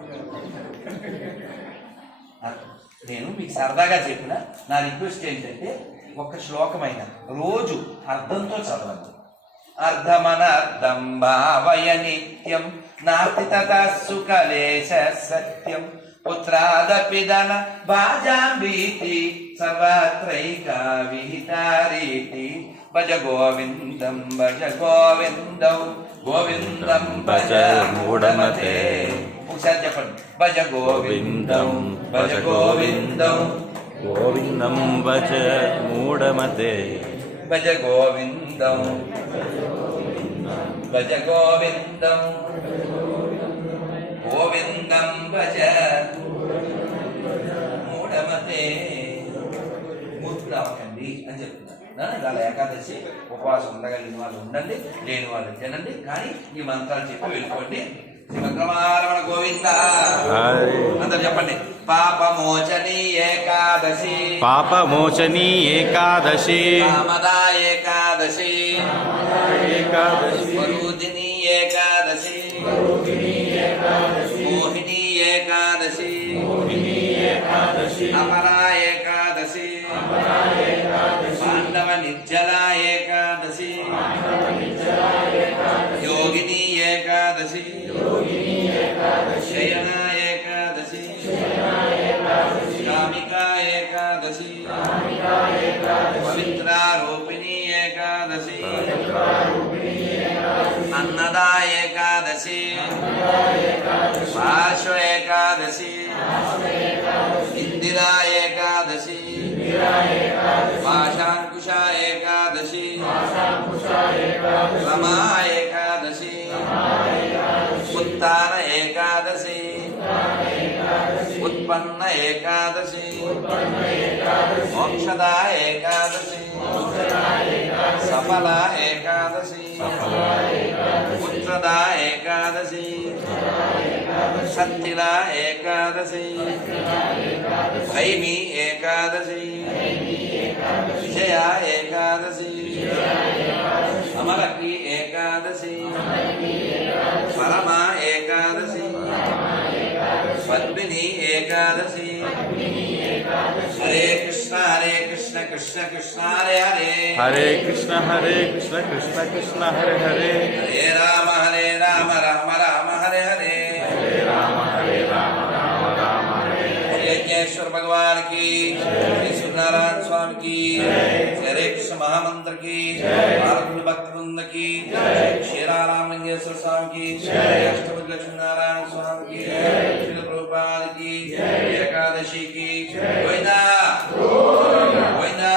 నేను మీకు సరదాగా చెప్పిన నా రిక్వెస్ట్ ఏంటంటే ఒక్క శ్లోకమైన రోజు అర్థంతో చదవండి. అర్థమనర్థం భావయ నిత్యం నాస్తి తతస్సు కలేశ సత్యం పుత్రాదపిదన భాజాంబీతి సర్వత్రైకా విహితారీతి భజ గోవిందం గోవిందం భజ మూఢమతే. ఒకసారి చెప్పండి. భజ గోవిందం గోవిందం భజ మూఢమతే. భజ గోవిందం భజ మూఢమతే. మూర్ఖులు అవ్వకండి అని చెప్తున్నారు. ఇవాళ ఏకాదశి ఉపవాసం ఉండగలిగిన వాళ్ళు ఉండండి, లేని వాళ్ళు తినండి, కానీ ఈ మంత్రాలు చెప్పి వెళ్ళిపోండి. శ్రీమద్రమారమణ గోవింద. అందరు చెప్పండి. పాపమోచనీ ఏకాదశి కామదా ఏకాదశి వరూధిని ఏకాదశి మోహిని ఏకాదశి అపరా ఏకాదశి పాండవ నిర్జలా ఏకాదశి యోగిని ఏకాదశి శయనా ఏకాదశి కామికా ఏకాదశి పవిత్రారూపిణి ఏకాదశి అన్నదా ఏకాదశి పార్శ్వ ఏకాదశి ఇందిరా ఏకాదశి పాశాంకుశ ఏకాదశి రమా ఏకాదశి ఉత్తాన ఏకాదశి ఉత్పన్న ఏకాదశి మోక్షద ఏకాదశి సఫల ఏకాదశి పుత్రదా ఏకాదశి సత్తిలా ఏకాదశి భైమి ఏకాదశి విజయ ఏకాదశి అమలకి ఏకాదశి పరమ ఏకాదశి పద్మిని ఏకాదశి హరే కృష్ణ కృష్ణ కృష్ణ హరే హరే హరే కృష్ణ కృష్ణ కృష్ణ హరే హరే హరే రామ రామ రామ హరే హరే హరే రామ రామ రామ హరే यज्ञेश्वर भगवान की, श्री सूर्यनारायण स्वामी की, हरे कृष्ण महामंत्र की, भारत भक्त वृंद की, श्री रामलिंगेश्वर स्वामी की, अष्टभुज लक्ष्मी नारायण स्वामी की, श्री प्रभुपाद की, एकादशी की, गोविंदा गोविंदा।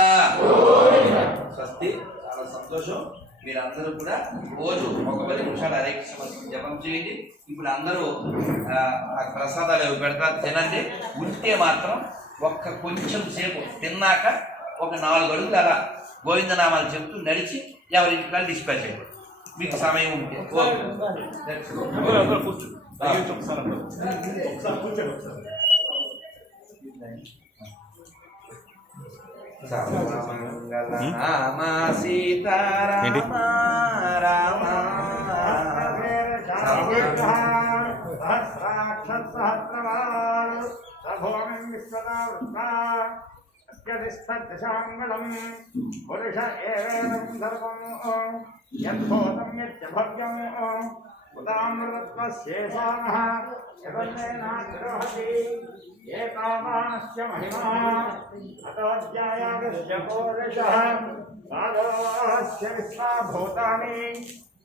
స్వస్తి, చాలా సంతోషం. మీరందరూ కూడా రోజు ఒక 10 నిమిషాలు హరే కృష్ణ జపం చేయండి. ఇప్పుడు అందరూ ప్రసాదాలు ఏవి పెడతారు, తినండి. ఉంటే మాత్రం కొంచెం సేపు తిన్నాక ఒక 4 అడుగులు అలా గోవిందనామాలు చెప్తూ నడిచి ఎవరింటికి డిస్పాచ్ చేయండి మీకు సమయం ఉంటే. రామ సీతారామ రామ అత్యధిష్టాంగళం పురుష ఏవేదం సర్వం యద్భూతం యద్భవ్యం ఉదామృతత్వశేషానః యదన్నేనాగ్రహతి ఏకామానస్య మహిమా అతోధ్యాయాగస్య పురుషః పాదోస్య విశ్వాభూతాని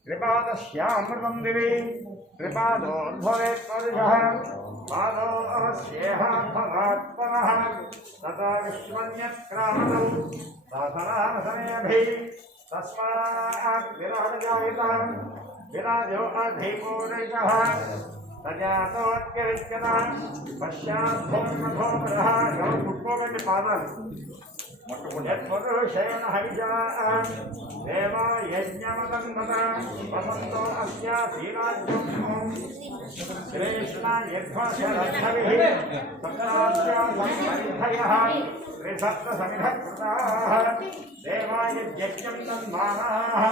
త్రిపాదస్యామృతం దివి త్రిపాదోద్భవేత్ పురుషः పాదోస్యేహ భవాత్మనః తథా విశ్వన్యత్క్రామతౌ దాసనామసనేభిः తస్మాత్ విరాజాయత విరాజో అధిపూరిషః తజాతోత్కరిష్యత పశ్చాద్భోమధోమరః ఎవరు పుట్టుకోకండి పాదాలు యత్పురుషేణ హవిషా దేవా యజ్ఞమదంగత వసంతో అస్యాసీనాజ్యం శ్రేష్ణ యధ్వశరద్ధవిః సప్తాస్యాసంహయః త్రిసప్తసమిధకృతాః దేవాయ యజ్ఞం తన్మానాః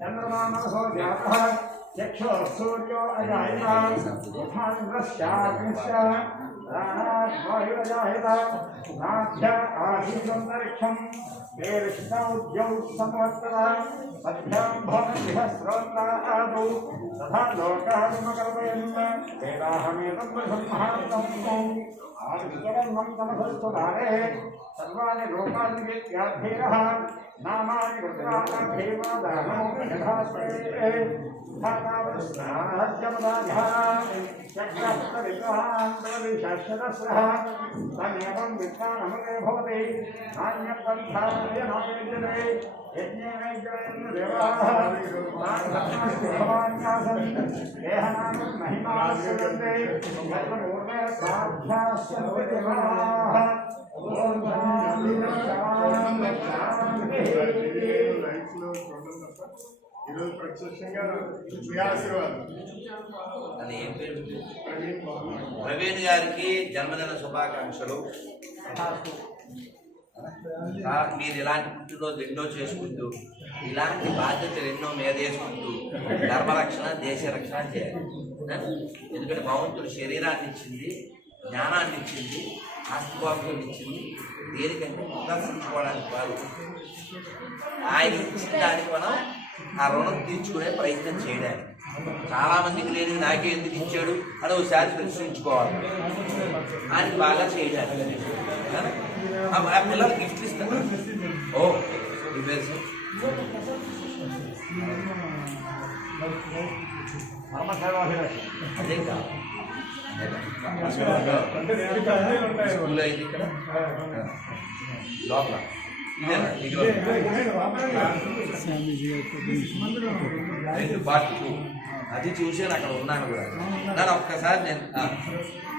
చంద్రమానసో జాతః చక్షో సూర్యో అజాయత ముఖాంధ్రశ్చాగ్నిశ్చ ప్రాణాద్వాయురజాయత నాభ్య ఆశీసంతరిక్షం వేరిష్ణౌద్యౌ సంవత్సర మధ్యాం భవన్నిః శ్రోత్రాదౌ తథా లోకాదిమకల్పయన్ వేదాహమేతం బ్రహ్మాంతం ఆదిత్యగన్వం తమసస్తుధారే సర్వాణి లోకాని విద్యాధీరః నామాని రుద్రాక్షేమదానో యథాస్తే తమేవం విద్వానమునే భవతి నాణ్యపంథాయనోపేజతే యజ్ఞేనైజ్ఞేన దేవాః భవాన్యాసన్ దేహనామ మహిమాస్యంతే యత్పూర్వే సాధ్యాస్యంతే దేవాః ఓం ఈరోజు ప్రత్యక్షంగా మీ ఆశీర్వాదం. అని ఏం పేరు? ప్రవీణ్ గారికి జన్మదిన శుభాకాంక్షలు. మీరు ఇలాంటి పుట్టినరోజు ఎన్నో చేసుకుంటూ ఇలాంటి బాధ్యతలు ఎన్నో మీద వేసుకుంటూ ధర్మరక్షణ దేశ రక్షణ చేయాలి. ఎందుకంటే భగవంతుడు శరీరాన్ని ఇచ్చింది, జ్ఞానాన్ని ఇచ్చింది, ఆస్తిపాస్తులు ఇచ్చింది దేనికంటే ప్రదర్శించుకోవడానికి కాదు. ఆయన ఇచ్చిన దానికి మనం ఆ రుణం తీర్చుకునే ప్రయత్నం చేయడానికి. చాలా మందికి లేని నాకే ఎందుకు ఇచ్చాడు అని ఒకసారి ప్రశ్నించుకోవాలి. ఆయనకి బాగా చేయడానికి ఆ పిల్లలు గిఫ్ట్ ఇస్తారు. ఓ అదే కాదు స్కూల్ అయింది ఇక్కడ లోపల పార్ట్ 2 అది చూసాను, అక్కడ ఉన్నాను కూడా. నన్ను ఒక్కసారి నేను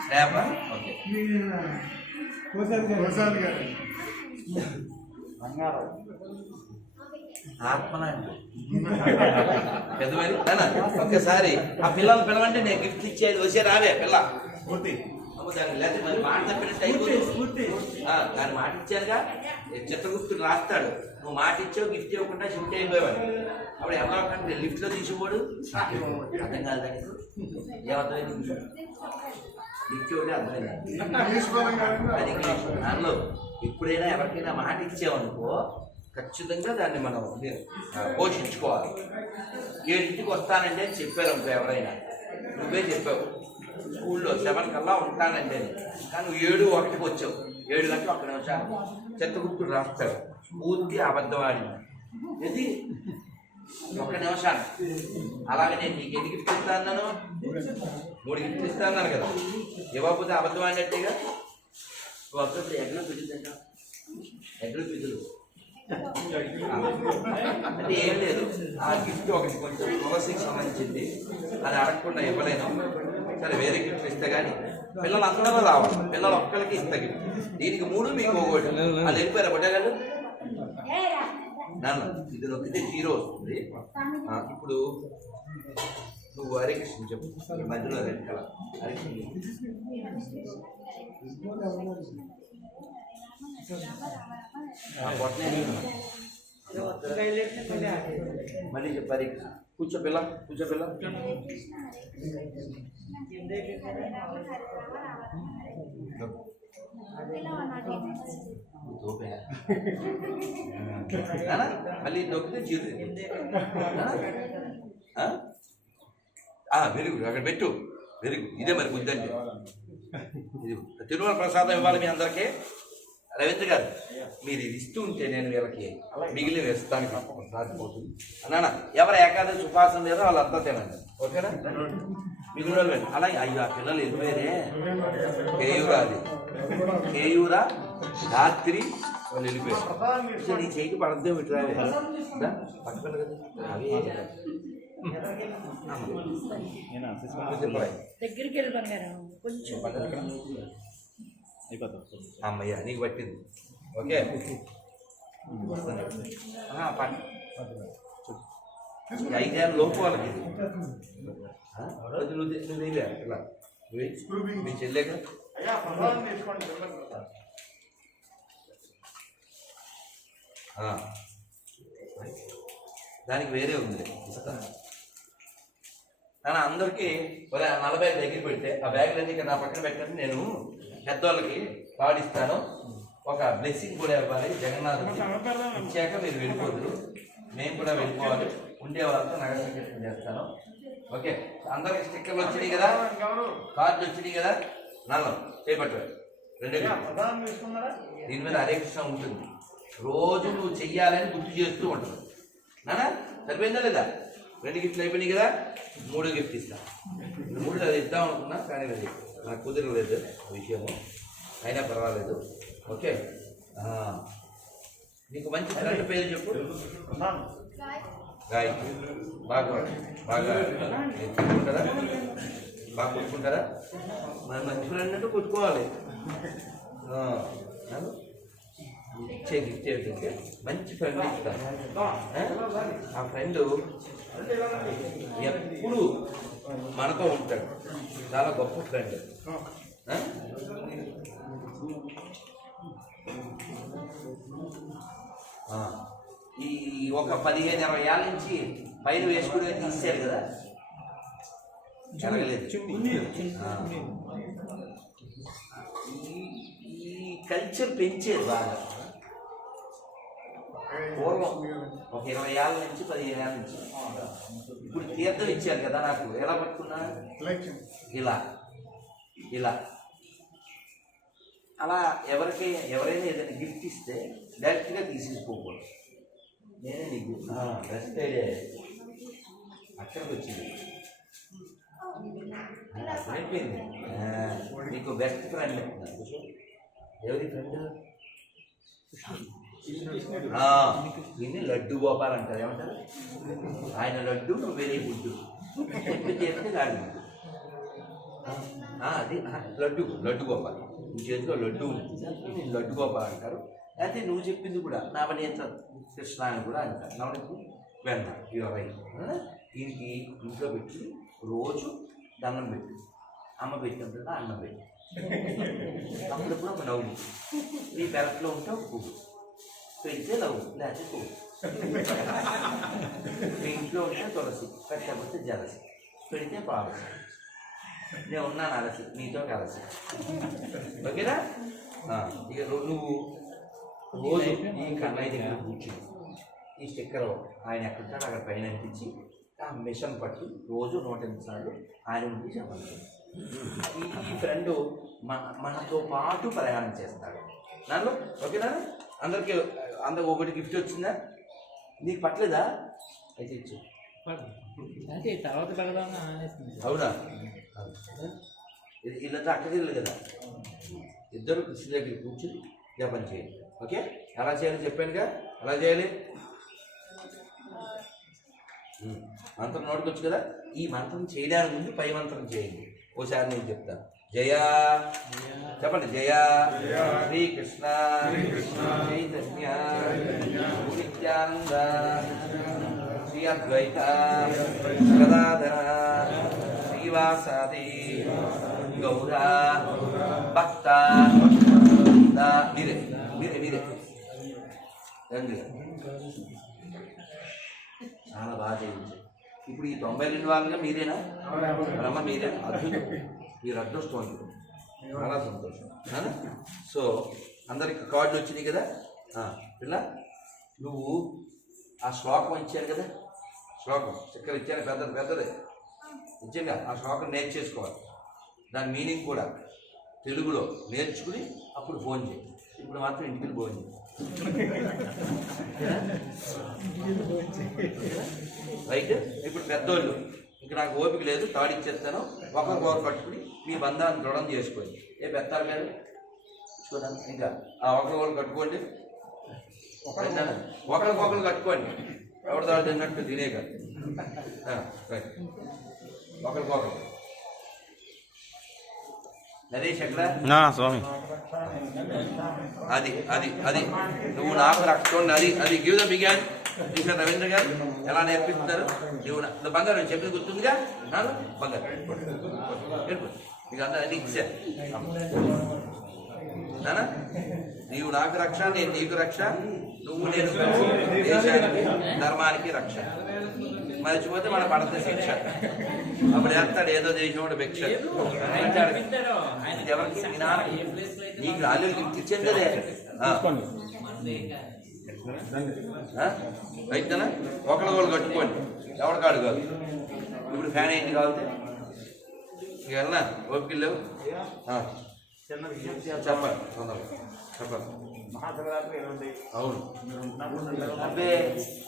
శ్రేప ఓకే ఆత్మనాండి పెద్దవారి ఒక్కసారి ఆ పిల్లలు పిలవంటే నేను గిఫ్ట్ ఇచ్చేది వచ్చే రావే పిల్ల దానికి మరి మాట తప్పినట్టు అయిపోతుంది. దాని మాట ఇచ్చారుగా చిత్రగుప్తుడు రాస్తాడు, నువ్వు మాట ఇచ్చావు గిఫ్ట్ ఇవ్వకుండా షిఫ్ట్ అయిపోయేవాడు. అప్పుడు ఎలా కంటే లిఫ్ట్ లో తీసుకోడు అర్థం కాదు దానికి ఏమర్థమైంది లిఫ్ట్ ఒకటి అర్థమైంది. అది దానిలో ఎప్పుడైనా ఎవరికైనా మాట ఇచ్చావనుకో ఖచ్చితంగా దాన్ని మనం పోషించుకోవాలి. 7ంటికి వస్తానంటే చెప్పారు అనుకో ఎవరైనా, నువ్వే చెప్పావు స్కూల్లో 7 కల్లా ఉంటానంటే, కానీ నువ్వు 7:01కి వచ్చావు. 7 గంటలు 1 నిమిషాలు చిత్రగుప్తుడు రాస్తాడు పూర్తి అబద్ధవాడి ఇది 1 నిమిషాలు. అలాగే నేను నీకు ఎన్ని గిఫ్ట్ ఇస్తాను, 3 గిఫ్ట్ ఇస్తాను కదా, ఇవ్వకపోతే అబద్ధం ఆడినట్టేగా. నువ్వు అప్పుడు ఎగ్లో పిలుద్దంట, ఎగ్లో పిలుదు అంటే ఏం లేదు. ఆ గిఫ్ట్ ఒకటి కొంచెం తులసికి సంబంధించింది, అది అడగకుండా ఇవ్వలేను. సరే వేరే గిఫ్ట్ ఇస్తే కానీ పిల్లలందరూ రావాలి, పిల్లలు ఒక్కరికి ఇస్తా గిఫ్ట్. దీనికి 3 మీకు ఒకటి. అది వెళ్ళిపోయారా బొట్టగాళ్ళు నన్ను ఇది నొక్కితే 0 వస్తుంది. ఇప్పుడు నువ్వు హరే కృష్ణ చెప్పు, మధ్యలో రెడ్ కలర్ హరే మళ్ళీ చెప్పు హరే కృష్ణ. కూర్చో పిల్ల, కూర్చో పిల్ల. మళ్ళీ నొక్కితే 0. వెరీ గుడ్, అక్కడ పెట్టు. వెరీ గుడ్, ఇదే మరి బుద్ధి అంటే. ఇది తిరుమల ప్రసాదం ఇవ్వాలి మీ అందరికీ. రవీంద్ర గారు మీరు ఇది ఇస్తూ ఉంటే నేను వీళ్ళకి మిగిలిన వేస్తానికి సాధ్యమవుతుంది అన్నా. ఎవరు ఏకాదశి ఉపాసన లేదో వాళ్ళంతా తినండి, ఓకేనా? మిగిలిన వాళ్ళు అలాగే అయ్యో ఆ పిల్లలు ఎదురువేరే కేయూరా, అది కేయూరా రాత్రి వాళ్ళు వెళ్ళిపోయారు. నీ చేయికి పడద్దే విట్రావే పక్కన కదా అవి దగ్గరికి వెళ్ళి బంగారం కొంచెం అమ్మయ్య నీకు పట్టింది ఓకే. 5 లోపు వాళ్ళకి నువ్వు ఇలా మీ చెల్లేక దానికి వేరే ఉంది ఇస్తా. కానీ అందరికీ 40 దగ్గర పెడితే ఆ బ్యాగులన్నీ ఇక్కడ నా పక్కన పెట్టండి. నేను పెద్దవాళ్ళకి పాడిస్తాను, ఒక బ్లెస్సింగ్ కూడా ఇవ్వాలి. జగన్నాథుడికి ఇచ్చాక మీరు వెళ్ళిపోదురు, మేము కూడా వెళ్ళిపోవాలి. ఉండే వాళ్ళతో నగర సంకీర్తన చేస్తాను, ఓకే? అందరికి స్టిక్కర్లు వచ్చినాయి కదా, కార్డులు వచ్చినాయి కదా, నల్లం చేపట్టారు 2 దీని మీద హరే కృష్ణ ఉంటుంది. రోజు నువ్వు చెయ్యాలని గుర్తు చేస్తూ ఉంటుంది నానా. సరిపోయిందా లేదా? 2 గిఫ్ట్లు అయిపోయినాయి కదా, 3 గిఫ్ట్ ఇస్తా. 3 అది ఇద్దాం అనుకున్నా కానీ అది నాకు కుదరలేదు విషయము, అయినా పర్వాలేదు, ఓకే? నీకు మంచి ఫ్రెండ్ పేరు చెప్పు. గాయత్రి. బాగా బాగా కొట్టుకుంటారా? బాగా కొట్టుకుంటారా? మరి మంచి ఫ్రెండ్ అంటే కొట్టుకోవాలి. ఇచ్చే గిఫ్ట్ ఏంటంటే మంచి ఫ్రెండ్ ఇస్తాను. ఆ ఫ్రెండ్ ఎప్పుడు మనతో ఉంటాడు, చాలా గొప్ప ఫ్రెండ్. ఈ ఒక 15-20 ఏళ్ళ నుంచి పైన వేసుకునే తీసారు కదా, జరగలేదు. ఈ కల్చర్ పెంచేది బాగా. పూర్వం ఒక 20 ఏళ్ళ నుంచి 15 ఏళ్ళ నుంచి. ఇప్పుడు తీర్థం ఇచ్చారు కదా నాకు, ఎలా పట్టుకున్నా ఇలా ఇలా. అలా ఎవరైనా ఏదైనా గిఫ్ట్ ఇస్తే డైరెక్ట్గా తీసేసుకోకూడదు. నేనే నీకు బెస్ట్ ఐడియా అక్కడికి వచ్చింది, అయిపోయింది. నీకు బెస్ట్ ఫ్రెండ్. ఎవరి ఫ్రెండ్? దీన్ని లడ్డు గోపాల్ అంటారు. ఏమంటారు? ఆయన లడ్డు, నువ్వు వెరీ గుడ్డు. చేస్తే గాడి గుడ్డు. అది లడ్డు గోపాల్. నీ చేతిలో లడ్డు ఉంది, లడ్డు గోపాల్ అంటారు. అయితే నువ్వు చెప్పింది కూడా నవనీత కృష్ణ అని కూడా అంటారు. నవనీత వెన్న ఇరవై. దీనికి ఇంట్లో పెట్టి రోజు దండం పెట్టి, అమ్మ పెట్టినప్పుడు అన్నం పెట్టి, అప్పుడప్పుడు ఒక నవ్వు. నీ పెరట్లో ఉంటే ఒక పువ్వు పెడితే నవ్వు, లేకపోతే పువ్వు. మీ ఇంట్లో ఉంటే తులసి, పెట్టకపోతే జలసి, పెడితే పాలసి. నేను ఉన్నాను అలసి, నీతో కలసి. ఓకేనా? ఇక నువ్వు రోజు ఈ కన్నయ్య దగ్గర కూర్చుని ఈ స్టిక్కర్ ఆయన ఎక్కడుంటాడు అక్కడ పైన అనిపించి ఆ మిషన్ పట్టి రోజు 108 సార్లు ఆయన ఉండి చెప్పాలి. ఈ ఫ్రెండ్ మనతో పాటు ప్రయాణం చేస్తాడు నన్ను. ఓకేనా? అందరికి ఒకటి గిఫ్ట్ వచ్చిందా? నీకు పట్టలేదా? అయితే ఇచ్చు. అవునా? వీళ్ళతో అక్కడిల్లు కదా, ఇద్దరు కృష్ణ దగ్గర కూర్చుని జపం చేయండి. ఓకే? ఎలా చేయాలి చెప్పానుగా, ఎలా చేయాలి? మంత్రం నోటుకొచ్చు కదా. ఈ మంత్రం చేయడానికి ముందు పై మంత్రం చేయండి. ఓసారి నేను చెప్తాను. జయా చెప్పండి. జయా శ్రీకృష్ణ చైతన్య నిత్యానంద శ్రీ అద్వైత గదాధర శ్రీవాసాది గౌర భక్త. మీరే మీరే మీరే రండి. చాలా బాగా చేయించారు. ఇప్పుడు ఈ 92 వాళ్ళుగా మీరేనా? బ్రహ్మ మీరే. అద్భుతం, మీరు అదృష్టం. చాలా సంతోషం. సో అందరికి కార్డులు వచ్చినాయి కదా. పిల్ల నువ్వు ఆ శ్లోకం ఇచ్చాను కదా, శ్లోకం చక్కర ఇచ్చాను, పెద్దదే ఇచ్చాను. ఆ శ్లోకం నేర్చేసుకోవాలి. దాని మీనింగ్ కూడా తెలుగులో నేర్చుకుని అప్పుడు ఫోన్ చేయి. ఇప్పుడు మాత్రం ఇంటికి ఫోన్ చేయి. రైట్? ఇప్పుడు పెద్దోళ్ళు ఇంక నాకు ఓపిక లేదు, తాడిచ్చేస్తాను. ఒకరికొకరు కట్టుకుని మీ బంధాన్ని దృఢం చేసుకోండి. ఏ పెద్దారు గారు చూడండి. ఇంకా ఒకరికొకరు కట్టుకోండి, ఒకరికొకరు కట్టుకోండి. ఎవరి దాడు తిన్నట్టు తినేక రైట్. ఒకరికొకరు. నరేష్ ఎక్కడ? స్వామి అది అది అది నువ్వు నాకు రక్షణ. అది గివ్ ద బిగాన్. చూసారు రవీంద్ర గారు ఎలా నేర్పిస్తున్నారు. నువ్వు బంగారం చెప్పి గుర్తుందిగా. నాను బంగారం మీకు అందరూ అది ఇచ్చారు. నానా నీవు నాకు రక్ష, నేను నీకు రక్ష, నువ్వు నేను దేశానికి ధర్మానికి రక్ష. మర్చిపోతే మన పడత శిక్ష. అప్పుడు వేస్తాడు ఏదో దేశం భిక్ష. ఇది ఎవరికి నీకు రాళ్ళు ఇచ్చాను కదే. రైతేనా? ఒకళ్ళు కట్టుకోండి, ఎవరి కాడు కాదు. ఇప్పుడు ఫ్యాన్ ఏంటి కావాలి? ఇక వెళ్ళనా? ఓపిక లేవు. చెప్పండి చెప్పండి. మహాశివరాత్రి ఉంది. అవును. అబ్బే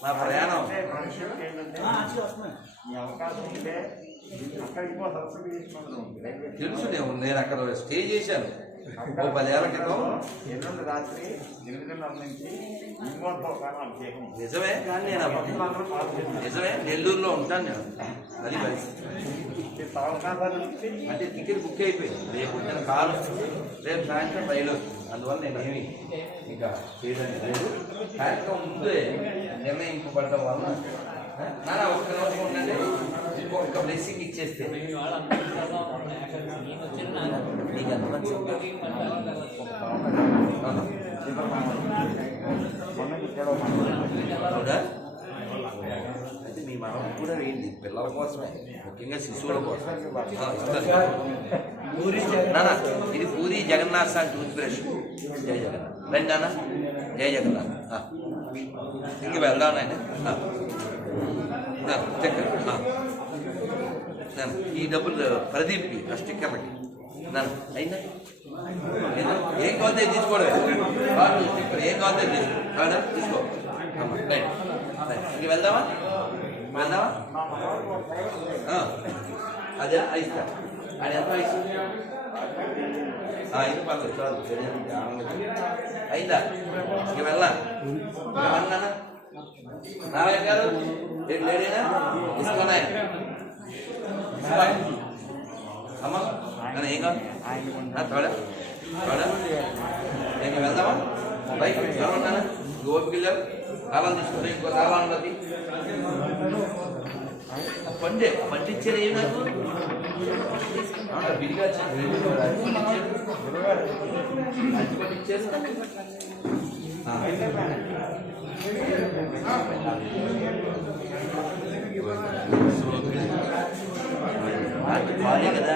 మా ప్రయాణం ఈ అవకాశం ఉంటే అక్కడికి సరస్వతి తెలుసు. నేను అక్కడ స్టే చేశాను 10 ఏళ్ల క్రితం. ఎల్లుండి రాత్రి 8:30 నుంచి ఇంకోతో అభిషేకం. నిజమే, కానీ నేను నిజమే నెల్లూరులో ఉంటాను నేను. అది అంటే టికెట్ బుక్ అయిపోయింది. రేపు నేను కాలు, రేపు సాయంత్రం రైలు. అందువల్ల నేనేమి ఇంకా చేయడానికి లేదు. సాయంత్రం ముందే నిర్ణయింపబడడం వల్ల నాన్న ఒక్క నిమిషం ఉండండి. ఇంకొక బ్లెస్సింగ్ ఇచ్చేస్తే నీకు ఎంత మంచి మొన్న ఇచ్చాడు మన అవునా? అయితే మీ మనం కూడా వేయండి, పిల్లల కోసమే, ముఖ్యంగా శిశువుల కోసం. ఇస్తాను. నాన్న ఇది Puri Jagannath sir tooth brush. జయ జగన్నాథ్. రండి నాన్న. జయ జగన్నాథ్. ఇంక వెళ్దాం నాయన. స్టిక్కర్ ఈ డబ్బులు ప్రదీప్కి ఆ స్టిక్కర్లకి నాన్న అయిందా? ఏం కావాలంటే తీసుకోవడమే. స్టిక్కర్ ఏం కావాలంటే తీసుకో. ఇంక వెళ్దామా? వెళ్దామా? అదే ఇస్తా. అది ఎంత వయసు? ఇది పర్లేదు చాలు. అయిందా? ఇంక వెళ్ళా. నారాయణ గారు లేడీనా? ఇసుకోనా అమ్మా? ఏం కావాలి? తోడా తోడా ఇంక వెళ్దామా? బైక్ ఎవరున్నానా? ఓపిక వెళ్ళారు. తాళాలు తీసుకుంటే ఇంకో తాళాలు ఉన్నది. పండించారు ఏం నాకు బిరిగా బాగా కదా.